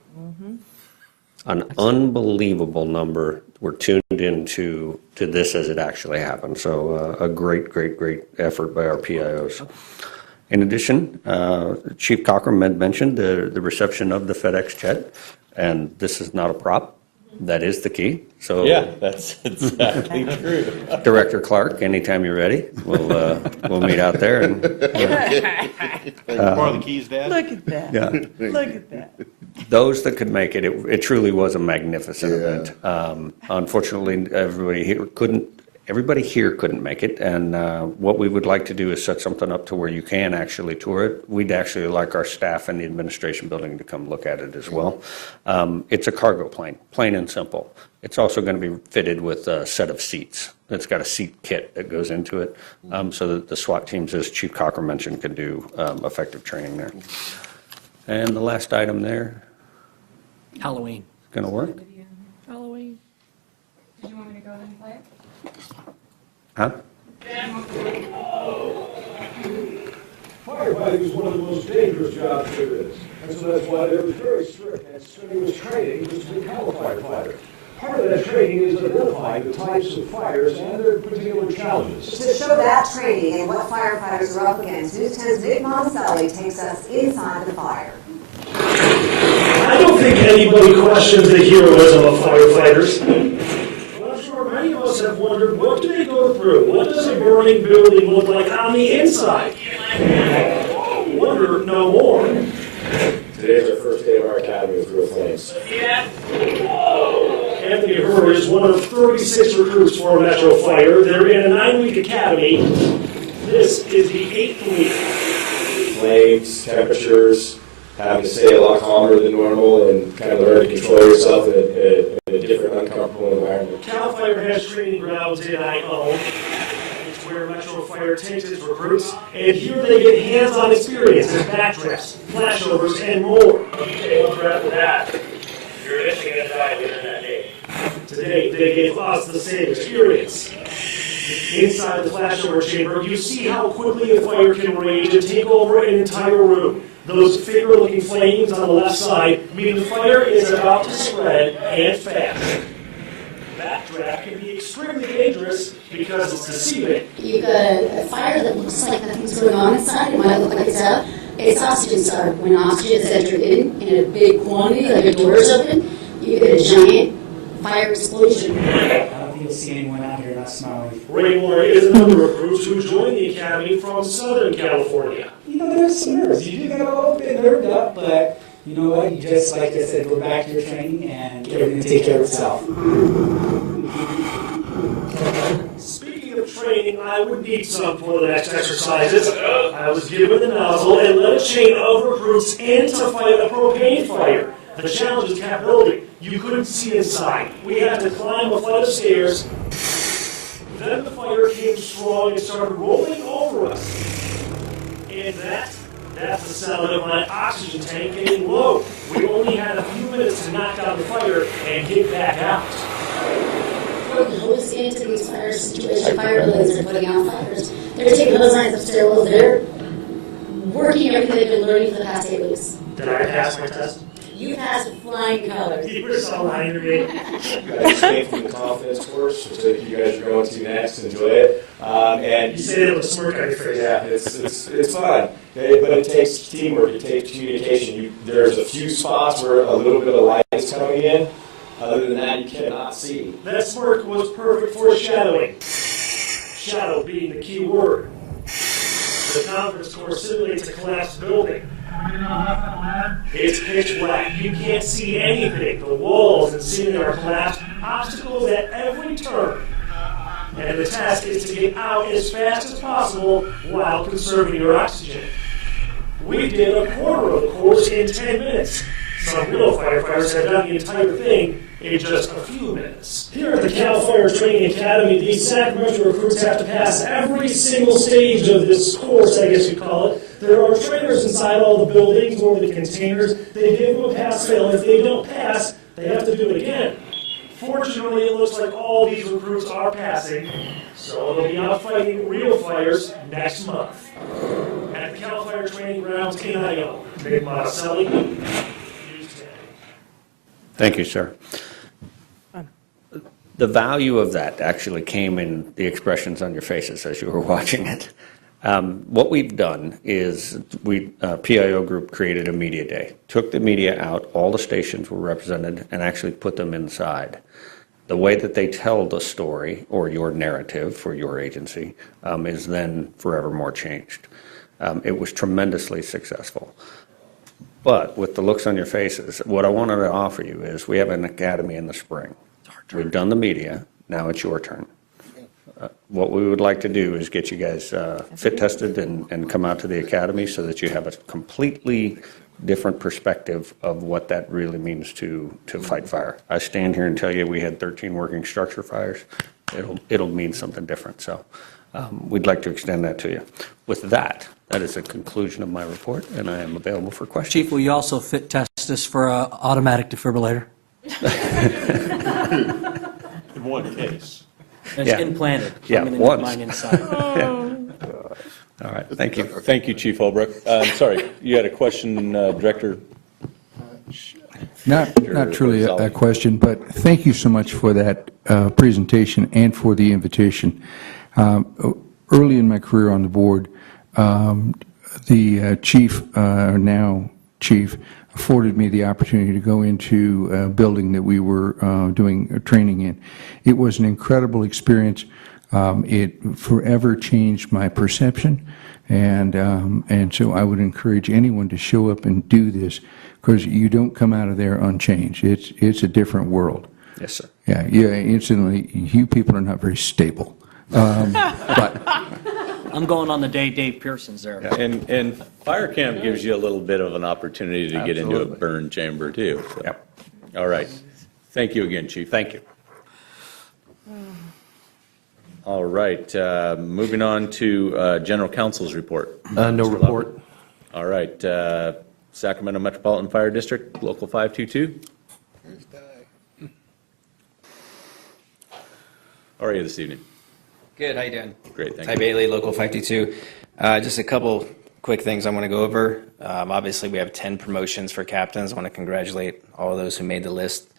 An unbelievable number were tuned into this as it actually happened. So a great effort by our PIOs. In addition, Chief Cochran had mentioned the reception of the FedEx jet, and this is not a prop. That is the key. So Yeah, that's exactly true. Director Clark, anytime you're ready, we'll meet out there. And, Borrow the keys, Dad? Look at that. Yeah. Look at that. Those that could make it, it truly was a magnificent event. Unfortunately, everybody here couldn't make it, and what we would like to do is set something up to where you can actually tour it. We'd actually like our staff in the administration building to come look at it as well. It's a cargo plane, plain and simple. It's also going to be fitted with a set of seats. It's got a seat kit that goes into it, so that the SWAT teams, as Chief Cochran mentioned, can do effective training there. And the last item there. Halloween. Going to work? Halloween. Did you want me to go ahead and play it? Huh? Firefighting is one of the most dangerous jobs there is. And so that's why there was very strict and strenuous training to become a firefighter. Part of that training is identifying the types of fires and their particular challenges. To show that training and what firefighters are up against, News 10's Nick Monticelli takes us inside the fire. I don't think anybody questions the heroism of firefighters. But I'm sure many of us have wondered, what do they go through? What does a burning building look like on the inside? Wonder no more. Today's our first day of our Academy of Real Flames. Anthony Hurd is one of 36 recruits for Metro Fire. They're in a 9-week academy. This is the 8th week. Flames, temperatures, having to stay a lot calmer than normal and kind of learn to control yourself in a different, uncomfortable environment. CAL FIRE has training grounds in Ione. It's where Metro Fire takes its recruits, and here they get hands-on experience in backdrafts, flashovers, and more. Okay, what's after that? You're missing a dive in that day. Today, they gave us the same experience. Inside the flashover chamber, you see how quickly a fire can rage and take over an entire room. Those finger-looking flames on the left side mean the fire is about to spread and fast. Backdraft can be extremely dangerous because it's deceiving. You've got a fire that looks like nothing's going on inside. It might look like it's oxygen starved. When oxygen is entered in a big quantity, like a door is open, you get a giant fire explosion. I don't think you'll see anyone out here not smelling. Ray Moore is another recruit who joined the academy from Southern California. You know, there's some nerves. You do get a little bit nerved up, but you know what? You just, like I said, go back to your training and everything will take care of itself. Speaking of training, I would need some for the next exercises. I was given the nozzle and led a chain of recruits in to fight a propane fire. The challenge is cat building. You couldn't see inside. We had to climb a flight of stairs Then the fire came strong and started rolling over us. And that's the sound of my oxygen tank getting low. We only had a few minutes to knock down the fire and get back out. The hose into these fire situations, fire buildings are putting out fires. They're taking hose lines up stairwells. They're working everything they've been learning for the past 8 weeks. Did I pass my test? You passed with flying colors. You were so lying to me. You guys came from the confidence course, which I think you guys are going to next. Enjoy it. And You say that with a smirk on your face. yeah, it's fun. Okay, but it takes teamwork. It takes communication. There's a few spots where a little bit of light is coming in. Other than that, you cannot see. That smirk was perfect for shadowing. Shadow being the key word. The conference course simulates a collapsed building. It's pitch black. You can't see anything. The walls and ceiling are collapsed. Obstacles at every turn. And the task is to get out as fast as possible while conserving your oxygen. We did a quarter of the course in 10 minutes. Some real firefighters have done the entire thing in just a few minutes. Here at the Cal Fire Training Academy, these Sacramento recruits have to pass every single stage of this course, I guess you call it. There are trainers inside all the buildings or the containers. They give them a pass-fail. If they don't pass, they have to do it again. Fortunately, it looks like all these recruits are passing, so they'll be out fighting real fires next month. At the Cal Fire Training Grounds in Idaho, Nick Monticelli. Thank you, sir. The value of that actually came in the expressions on your faces as you were watching it. What we've done is PIO Group created a media day, took the media out, all the stations were represented, and actually put them inside. The way that they tell the story or your narrative for your agency is then forevermore changed. It was tremendously successful. But with the looks on your faces, what I wanted to offer you is we have an academy in the spring. We've done the media, now it's your turn. What we would like to do is get you guys fit tested and come out to the academy so that you have a completely different perspective of what that really means to fight fire. I stand here and tell you we had 13 working structure fires. It'll mean something different. So we'd like to extend that to you. With that is the conclusion of my report, and I am available for questions. Chief, will you also fit test us for an automatic defibrillator? In one case. It's Yeah. implanted. Yeah, I'm gonna need once. mine inside. All right, thank you. Thank you, Chief Holbrook. I'm sorry, you had a question, Director? Not truly a question, but thank you so much for that presentation and for the invitation. Early in my career on the board, the chief, now chief, afforded me the opportunity to go into a building that we were doing training in. It was an incredible experience. It forever changed my perception, and so I would encourage anyone to show up and do this, because you don't come out of there unchanged. It's a different world. Yes, sir. Yeah. Incidentally, you people are not very stable. But I'm going on the day Dave Pearson's there. And fire camp gives you a little bit of an opportunity to get into a Absolutely. burn chamber too. So. Yep. All right. Thank you again, Chief. Thank you. All right. Moving on to General Counsel's report. No Mr. report. Lovett. All right. Sacramento Metropolitan Fire District, Local 522. How are you this evening? Good, how you doing? Great, thank Ty you. Bailey, Local 522. Just a couple quick things I want to go over. Obviously, we have 10 promotions for captains. I want to congratulate all of those who made the list.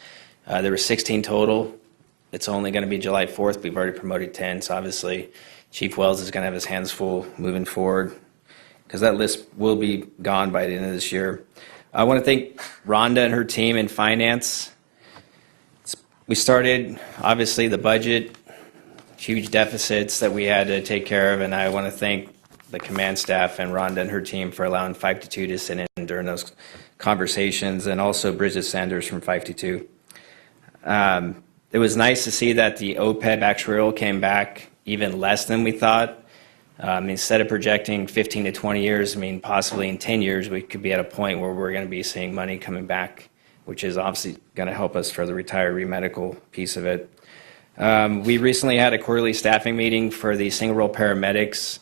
There were 16 total. It's only going to be July 4th. We've already promoted 10, so obviously Chief Wells is going to have his hands full moving forward, because that list will be gone by the end of this year. I want to thank Rhonda and her team in finance. We started, obviously, the budget, huge deficits that we had to take care of, and I want to thank the command staff and Rhonda and her team for allowing 522 to sit in during those conversations, and also Bridget Sanders from 522. It was nice to see that the OPEB actuarial came back even less than we thought. Instead of projecting 15 to 20 years, possibly in 10 years, we could be at a point where we're going to be seeing money coming back, which is obviously going to help us for the retiree medical piece of it. We recently had a quarterly staffing meeting for the single-role paramedics.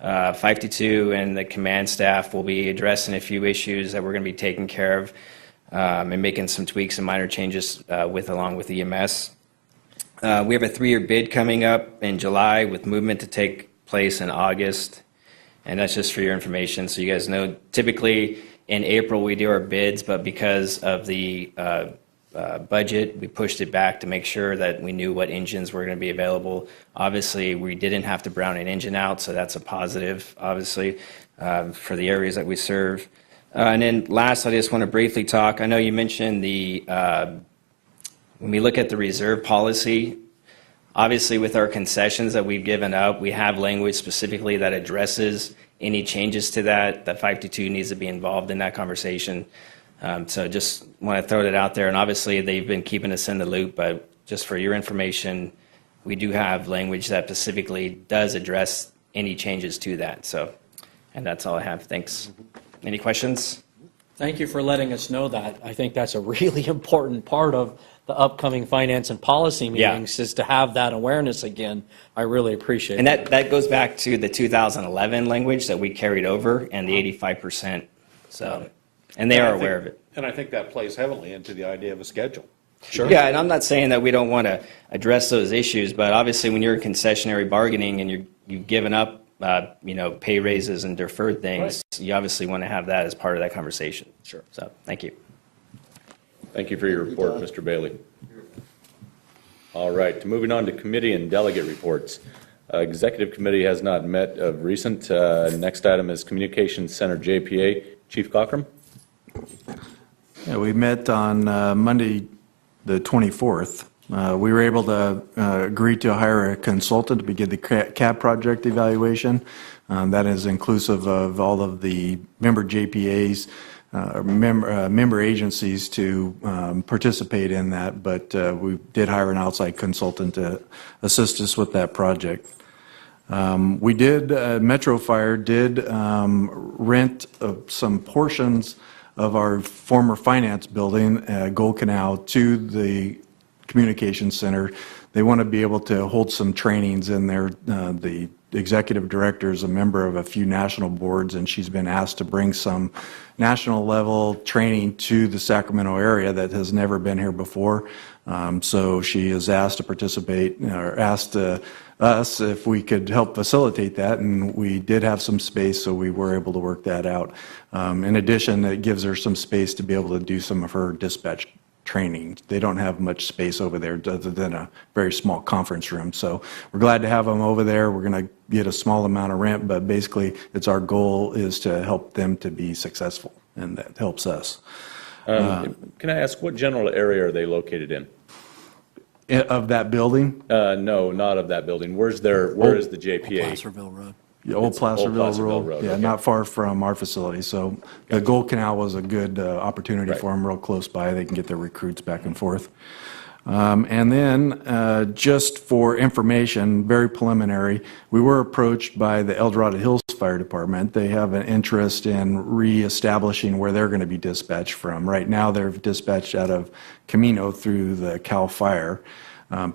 522 and the command staff will be addressing a few issues that we're going to be taking care of and making some tweaks and minor changes along with EMS. We have a 3-year bid coming up in July with movement to take place in August. And that's just for your information, so you guys know. Typically, in April, we do our bids, but because of the budget, we pushed it back to make sure that we knew what engines were going to be available. Obviously, we didn't have to brown an engine out, so that's a positive, obviously, for the areas that we serve. And then last, I just want to briefly talk. I know you mentioned when we look at the reserve policy, obviously with our concessions that we've given up, we have language specifically that addresses any changes to that. That 522 needs to be involved in that conversation. So just want to throw that out there. And obviously, they've been keeping us in the loop, but just for your information, we do have language that specifically does address any changes to that. So, and that's all I have. Thanks. Any questions? Thank you for letting us know that. I think that's a really important part of the upcoming finance and policy meetings is to have that awareness again. I really appreciate it. And that goes back to the 2011 language that we carried over and the 85%. So, and they are aware of it. And I think that plays heavily into the idea of a schedule. Sure. Yeah, and I'm not saying that we don't want to address those issues, but obviously when you're in concessionary bargaining and you've given up, pay raises and deferred things, you obviously want to have that as part of that conversation. Sure. So, thank you. Thank you for your report, Mr. Bailey. All right, moving on to committee and delegate reports. Executive committee has not met of recent. Next item is Communications Center JPA. Chief Cockrum? Yeah, we met on Monday, the 24th. We were able to agree to hire a consultant to begin the CAB project evaluation. That is inclusive of all of the member JPAs, member agencies to participate in that, but we did hire an outside consultant to assist us with that project. We did, Metro Fire did rent some portions of our former finance building, Gold Canal, to the communications center. They want to be able to hold some trainings in there. The executive director is a member of a few national boards, and she's been asked to bring some national level training to the Sacramento area that has never been here before. So she is asked to participate, or asked us if we could help facilitate that, and we did have some space, so we were able to work that out. In addition, it gives her some space to be able to do some of her dispatch training. They don't have much space over there other than a very small conference room. So we're glad to have them over there. We're going to get a small amount of rent, but basically it's our goal is to help them to be successful, and that helps us. Can I ask, what general area are they located in? Of that building? No, not of that building. Where is the JPA? Placerville Road. Yeah, Old Placerville Road. Yeah, okay. not far from our facility. So the Gold Canal was a good opportunity for them, real close by. They can get their recruits back and forth. And then, just for information, very preliminary, we were approached by the El Dorado Hills Fire Department. They have an interest in reestablishing where they're going to be dispatched from. Right now, they're dispatched out of Camino through the CAL FIRE.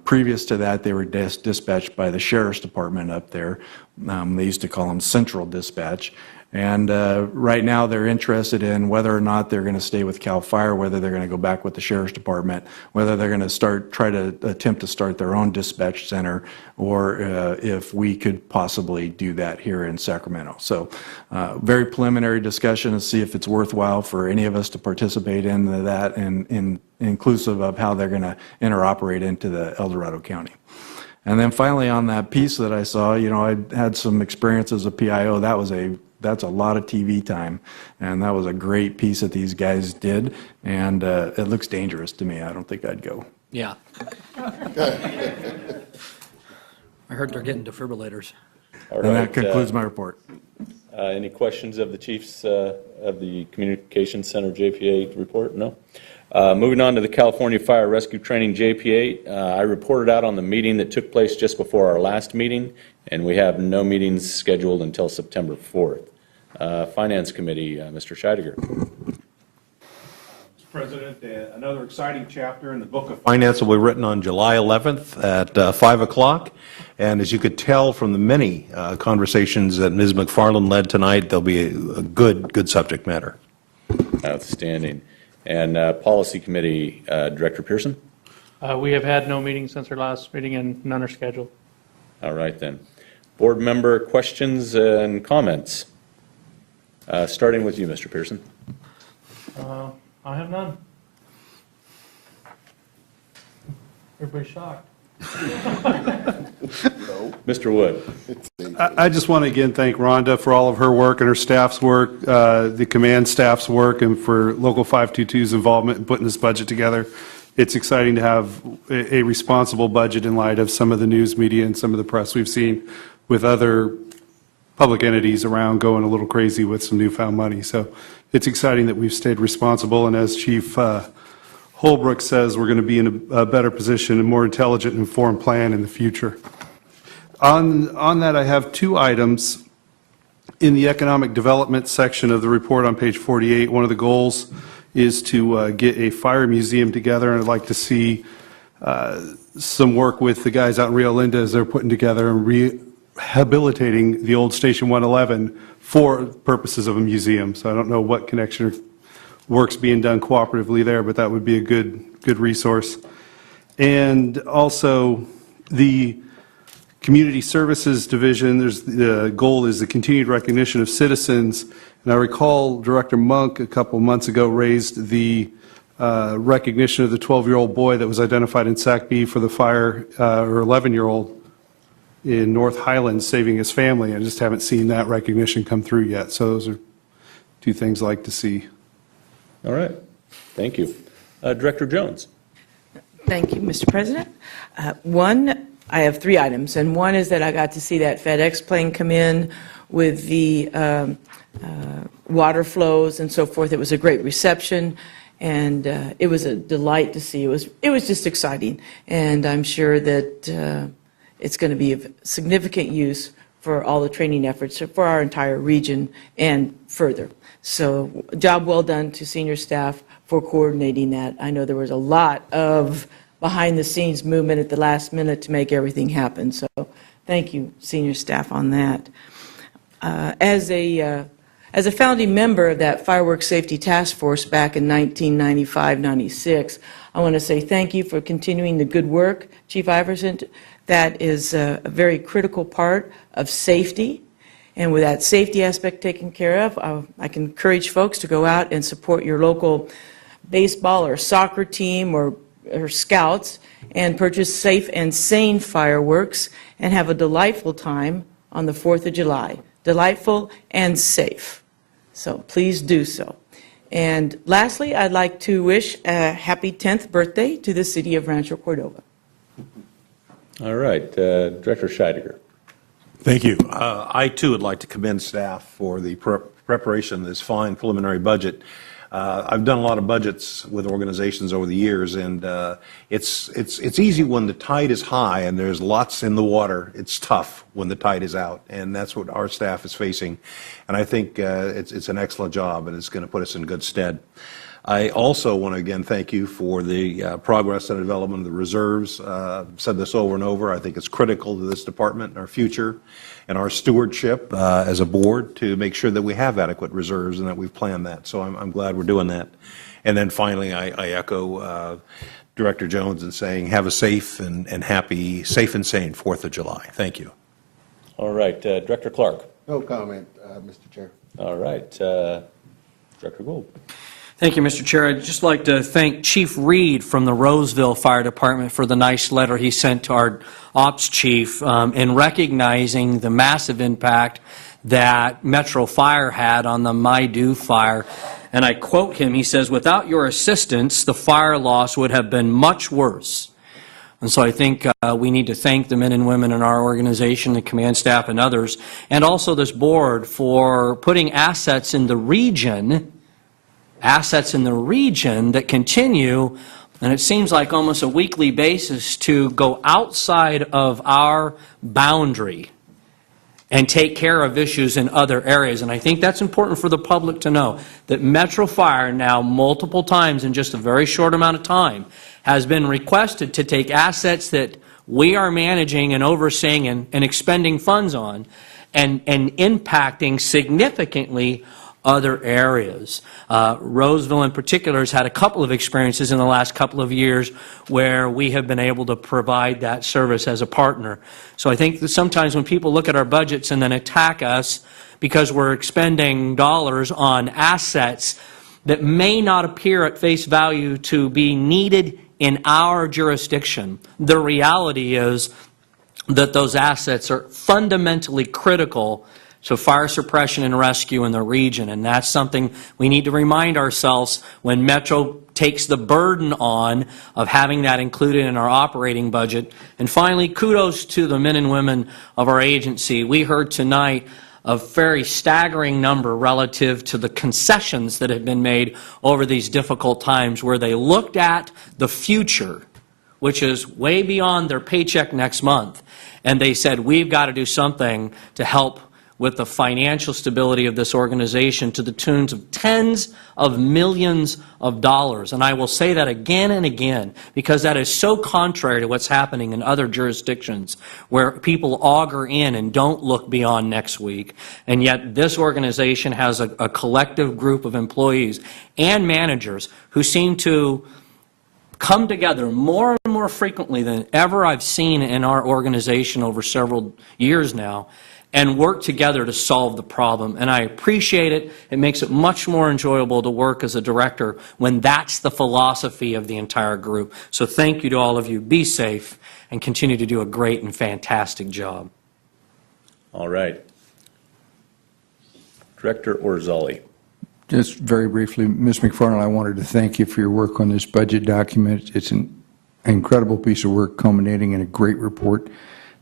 Previous to that, they were dispatched by the Sheriff's Department up there. They used to call them Central Dispatch. And right now, they're interested in whether or not they're going to stay with CAL FIRE, whether they're going to go back with the Sheriff's Department, whether they're going to try to attempt to start their own dispatch center, or if we could possibly do that here in Sacramento. So very preliminary discussion to see if it's worthwhile for any of us to participate in that, and inclusive of how they're going to interoperate into the El Dorado County. And then finally, on that piece that I saw, I had some experience as a PIO. That's a lot of TV time, and that was a great piece that these guys did, and it looks dangerous to me. I don't think I'd go. Yeah. I heard they're getting defibrillators. All And right, that concludes my report. Any questions of the chiefs of the Communications Center JPA report? No? Moving on to the California Fire Rescue Training JPA, I reported out on the meeting that took place just before our last meeting, and we have no meetings scheduled until September 4th. Finance Committee, Mr. Scheidegger. President, another exciting chapter in the book of finance will be written on July 11th at 5 o'clock. And as you could tell from the many conversations that Ms. McFarland led tonight, there'll be a good subject matter. Outstanding. And Policy Committee, Director Pearson? We have had no meetings since our last meeting, and none are scheduled. All right, then. Board member questions and comments? Starting with you, Mr. Pearson. I have none. Everybody's shocked. Mr. Wood. I just want to again thank Rhonda for all of her work and her staff's work, the command staff's work, and for Local 522's involvement in putting this budget together. It's exciting to have a responsible budget in light of some of the news media and some of the press we've seen with other public entities around going a little crazy with some newfound money. So it's exciting that we've stayed responsible, and as Chief Holbrook says, we're going to be in a better position, a more intelligent and informed plan in the future. On that, I have two items. In the economic development section of the report on page 48, one of the goals is to get a fire museum together, and I'd like to see some work with the guys out in Rio Linda as they're putting together and rehabilitating the old Station 111 for purposes of a museum. So I don't know what connection or work's being done cooperatively there, but that would be a good resource. And also the Community Services Division, the goal is the continued recognition of citizens. And I recall Director Monk a couple months ago raised the recognition of the 12-year-old boy that was identified in Sac B for the fire, or 11-year-old in North Highlands saving his family. I just haven't seen that recognition come through yet. So those are two things I'd like to see. All right. Thank you. Director Jones. Thank you, Mr. President. I have three items, and one is that I got to see that FedEx plane come in with the water flows and so forth. It was a great reception, and it was a delight to see. It was just exciting, and I'm sure that it's going to be of significant use for all the training efforts for our entire region and further. So, job well done to senior staff for coordinating that. I know there was a lot of behind-the-scenes movement at the last minute to make everything happen. So, thank you, senior staff, on that. As a founding member of that Fireworks Safety Task Force back in 1995-96, I want to say thank you for continuing the good work, Chief Iverson. That is a very critical part of safety. And with that safety aspect taken care of, I can encourage folks to go out and support your local baseball or soccer team or scouts and purchase safe and sane fireworks and have a delightful time on the 4th of July. Delightful and safe. So please do so. And lastly, I'd like to wish a happy 10th birthday to the city of Rancho Cordova. All right. Director Scheidegger. Thank you. I, too, would like to commend staff for the preparation of this fine preliminary budget. I've done a lot of budgets with organizations over the years, and it's easy when the tide is high and there's lots in the water. It's tough when the tide is out, and that's what our staff is facing. And I think it's an excellent job, and it's going to put us in good stead. I also want to again thank you for the progress and development of the reserves. I've said this over and over. I think it's critical to this department and our future and our stewardship as a board to make sure that we have adequate reserves and that we've planned that. So I'm glad we're doing that. And then finally, I echo Director Jones in saying have a safe and happy, safe and sane 4th of July. Thank you. All right. Director Clark. No comment, Mr. Chair. All right. Director Gould. Thank you, Mr. Chair. I'd just like to thank Chief Reed from the Roseville Fire Department for the nice letter he sent to our ops chief in recognizing the massive impact that Metro Fire had on the Maidu fire. And I quote him, he says, "Without your assistance, the fire loss would have been much worse." And so I think we need to thank the men and women in our organization, the command staff and others, and also this board for putting assets in the region that continue, and it seems like almost a weekly basis, to go outside of our boundary and take care of issues in other areas. And I think that's important for the public to know, that Metro Fire now multiple times in just a very short amount of time has been requested to take assets that we are managing and overseeing and expending funds on and impacting significantly other areas. Roseville in particular has had a couple of experiences in the last couple of years where we have been able to provide that service as a partner. So I think that sometimes when people look at our budgets and then attack us because we're expending dollars on assets that may not appear at face value to be needed in our jurisdiction, the reality is that those assets are fundamentally critical to fire suppression and rescue in the region, and that's something we need to remind ourselves when Metro takes the burden on of having that included in our operating budget. And finally, kudos to the men and women of our agency. We heard tonight a very staggering number relative to the concessions that have been made over these difficult times, where they looked at the future, which is way beyond their paycheck next month, and they said, we've got to do something to help with the financial stability of this organization to the tunes of tens of millions of dollars. And I will say that again and again, because that is so contrary to what's happening in other jurisdictions where people auger in and don't look beyond next week. And yet this organization has a collective group of employees and managers who seem to come together more and more frequently than ever I've seen in our organization over several years now, and work together to solve the problem. And I appreciate it. It makes it much more enjoyable to work as a director when that's the philosophy of the entire group. So thank you to all of you. Be safe and continue to do a great and fantastic job. All right. Director Orzali. Just very briefly, Ms. McFarland, I wanted to thank you for your work on this budget document. It's an incredible piece of work culminating in a great report.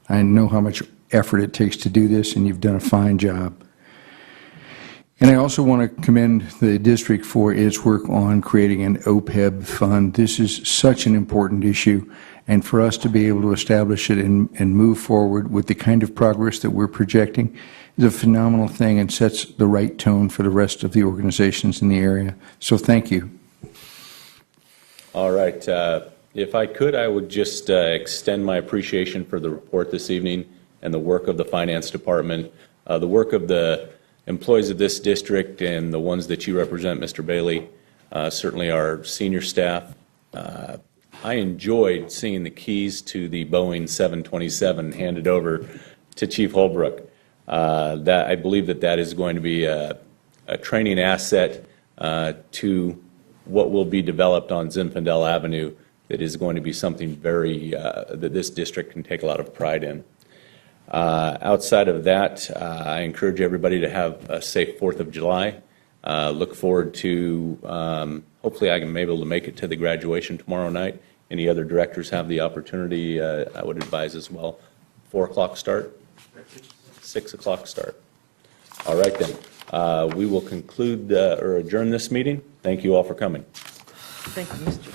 I know how much effort it takes to do this, and you've done a fine job. And I also want to commend the district for its work on creating an OPEB fund. This is such an important issue, and for us to be able to establish it and move forward with the kind of progress that we're projecting is a phenomenal thing and sets the right tone for the rest of the organizations in the area. So thank you. All right. If I could, I would just extend my appreciation for the report this evening and the work of the Finance Department, the work of the employees of this district and the ones that you represent, Mr. Bailey, certainly our senior staff. I enjoyed seeing the keys to the Boeing 727 handed over to Chief Holbrook. That I believe that is going to be a training asset to what will be developed on Zinfandel Avenue. That is going to be something very that this district can take a lot of pride in. Outside of that, I encourage everybody to have a safe 4th of July. Look forward to, hopefully I can be able to make it to the graduation tomorrow night. Any other directors have the opportunity, I would advise as well. 4 o'clock start? 6 o'clock start. All right then. We will conclude or adjourn this meeting. Thank you all for coming. Thank you, Mr.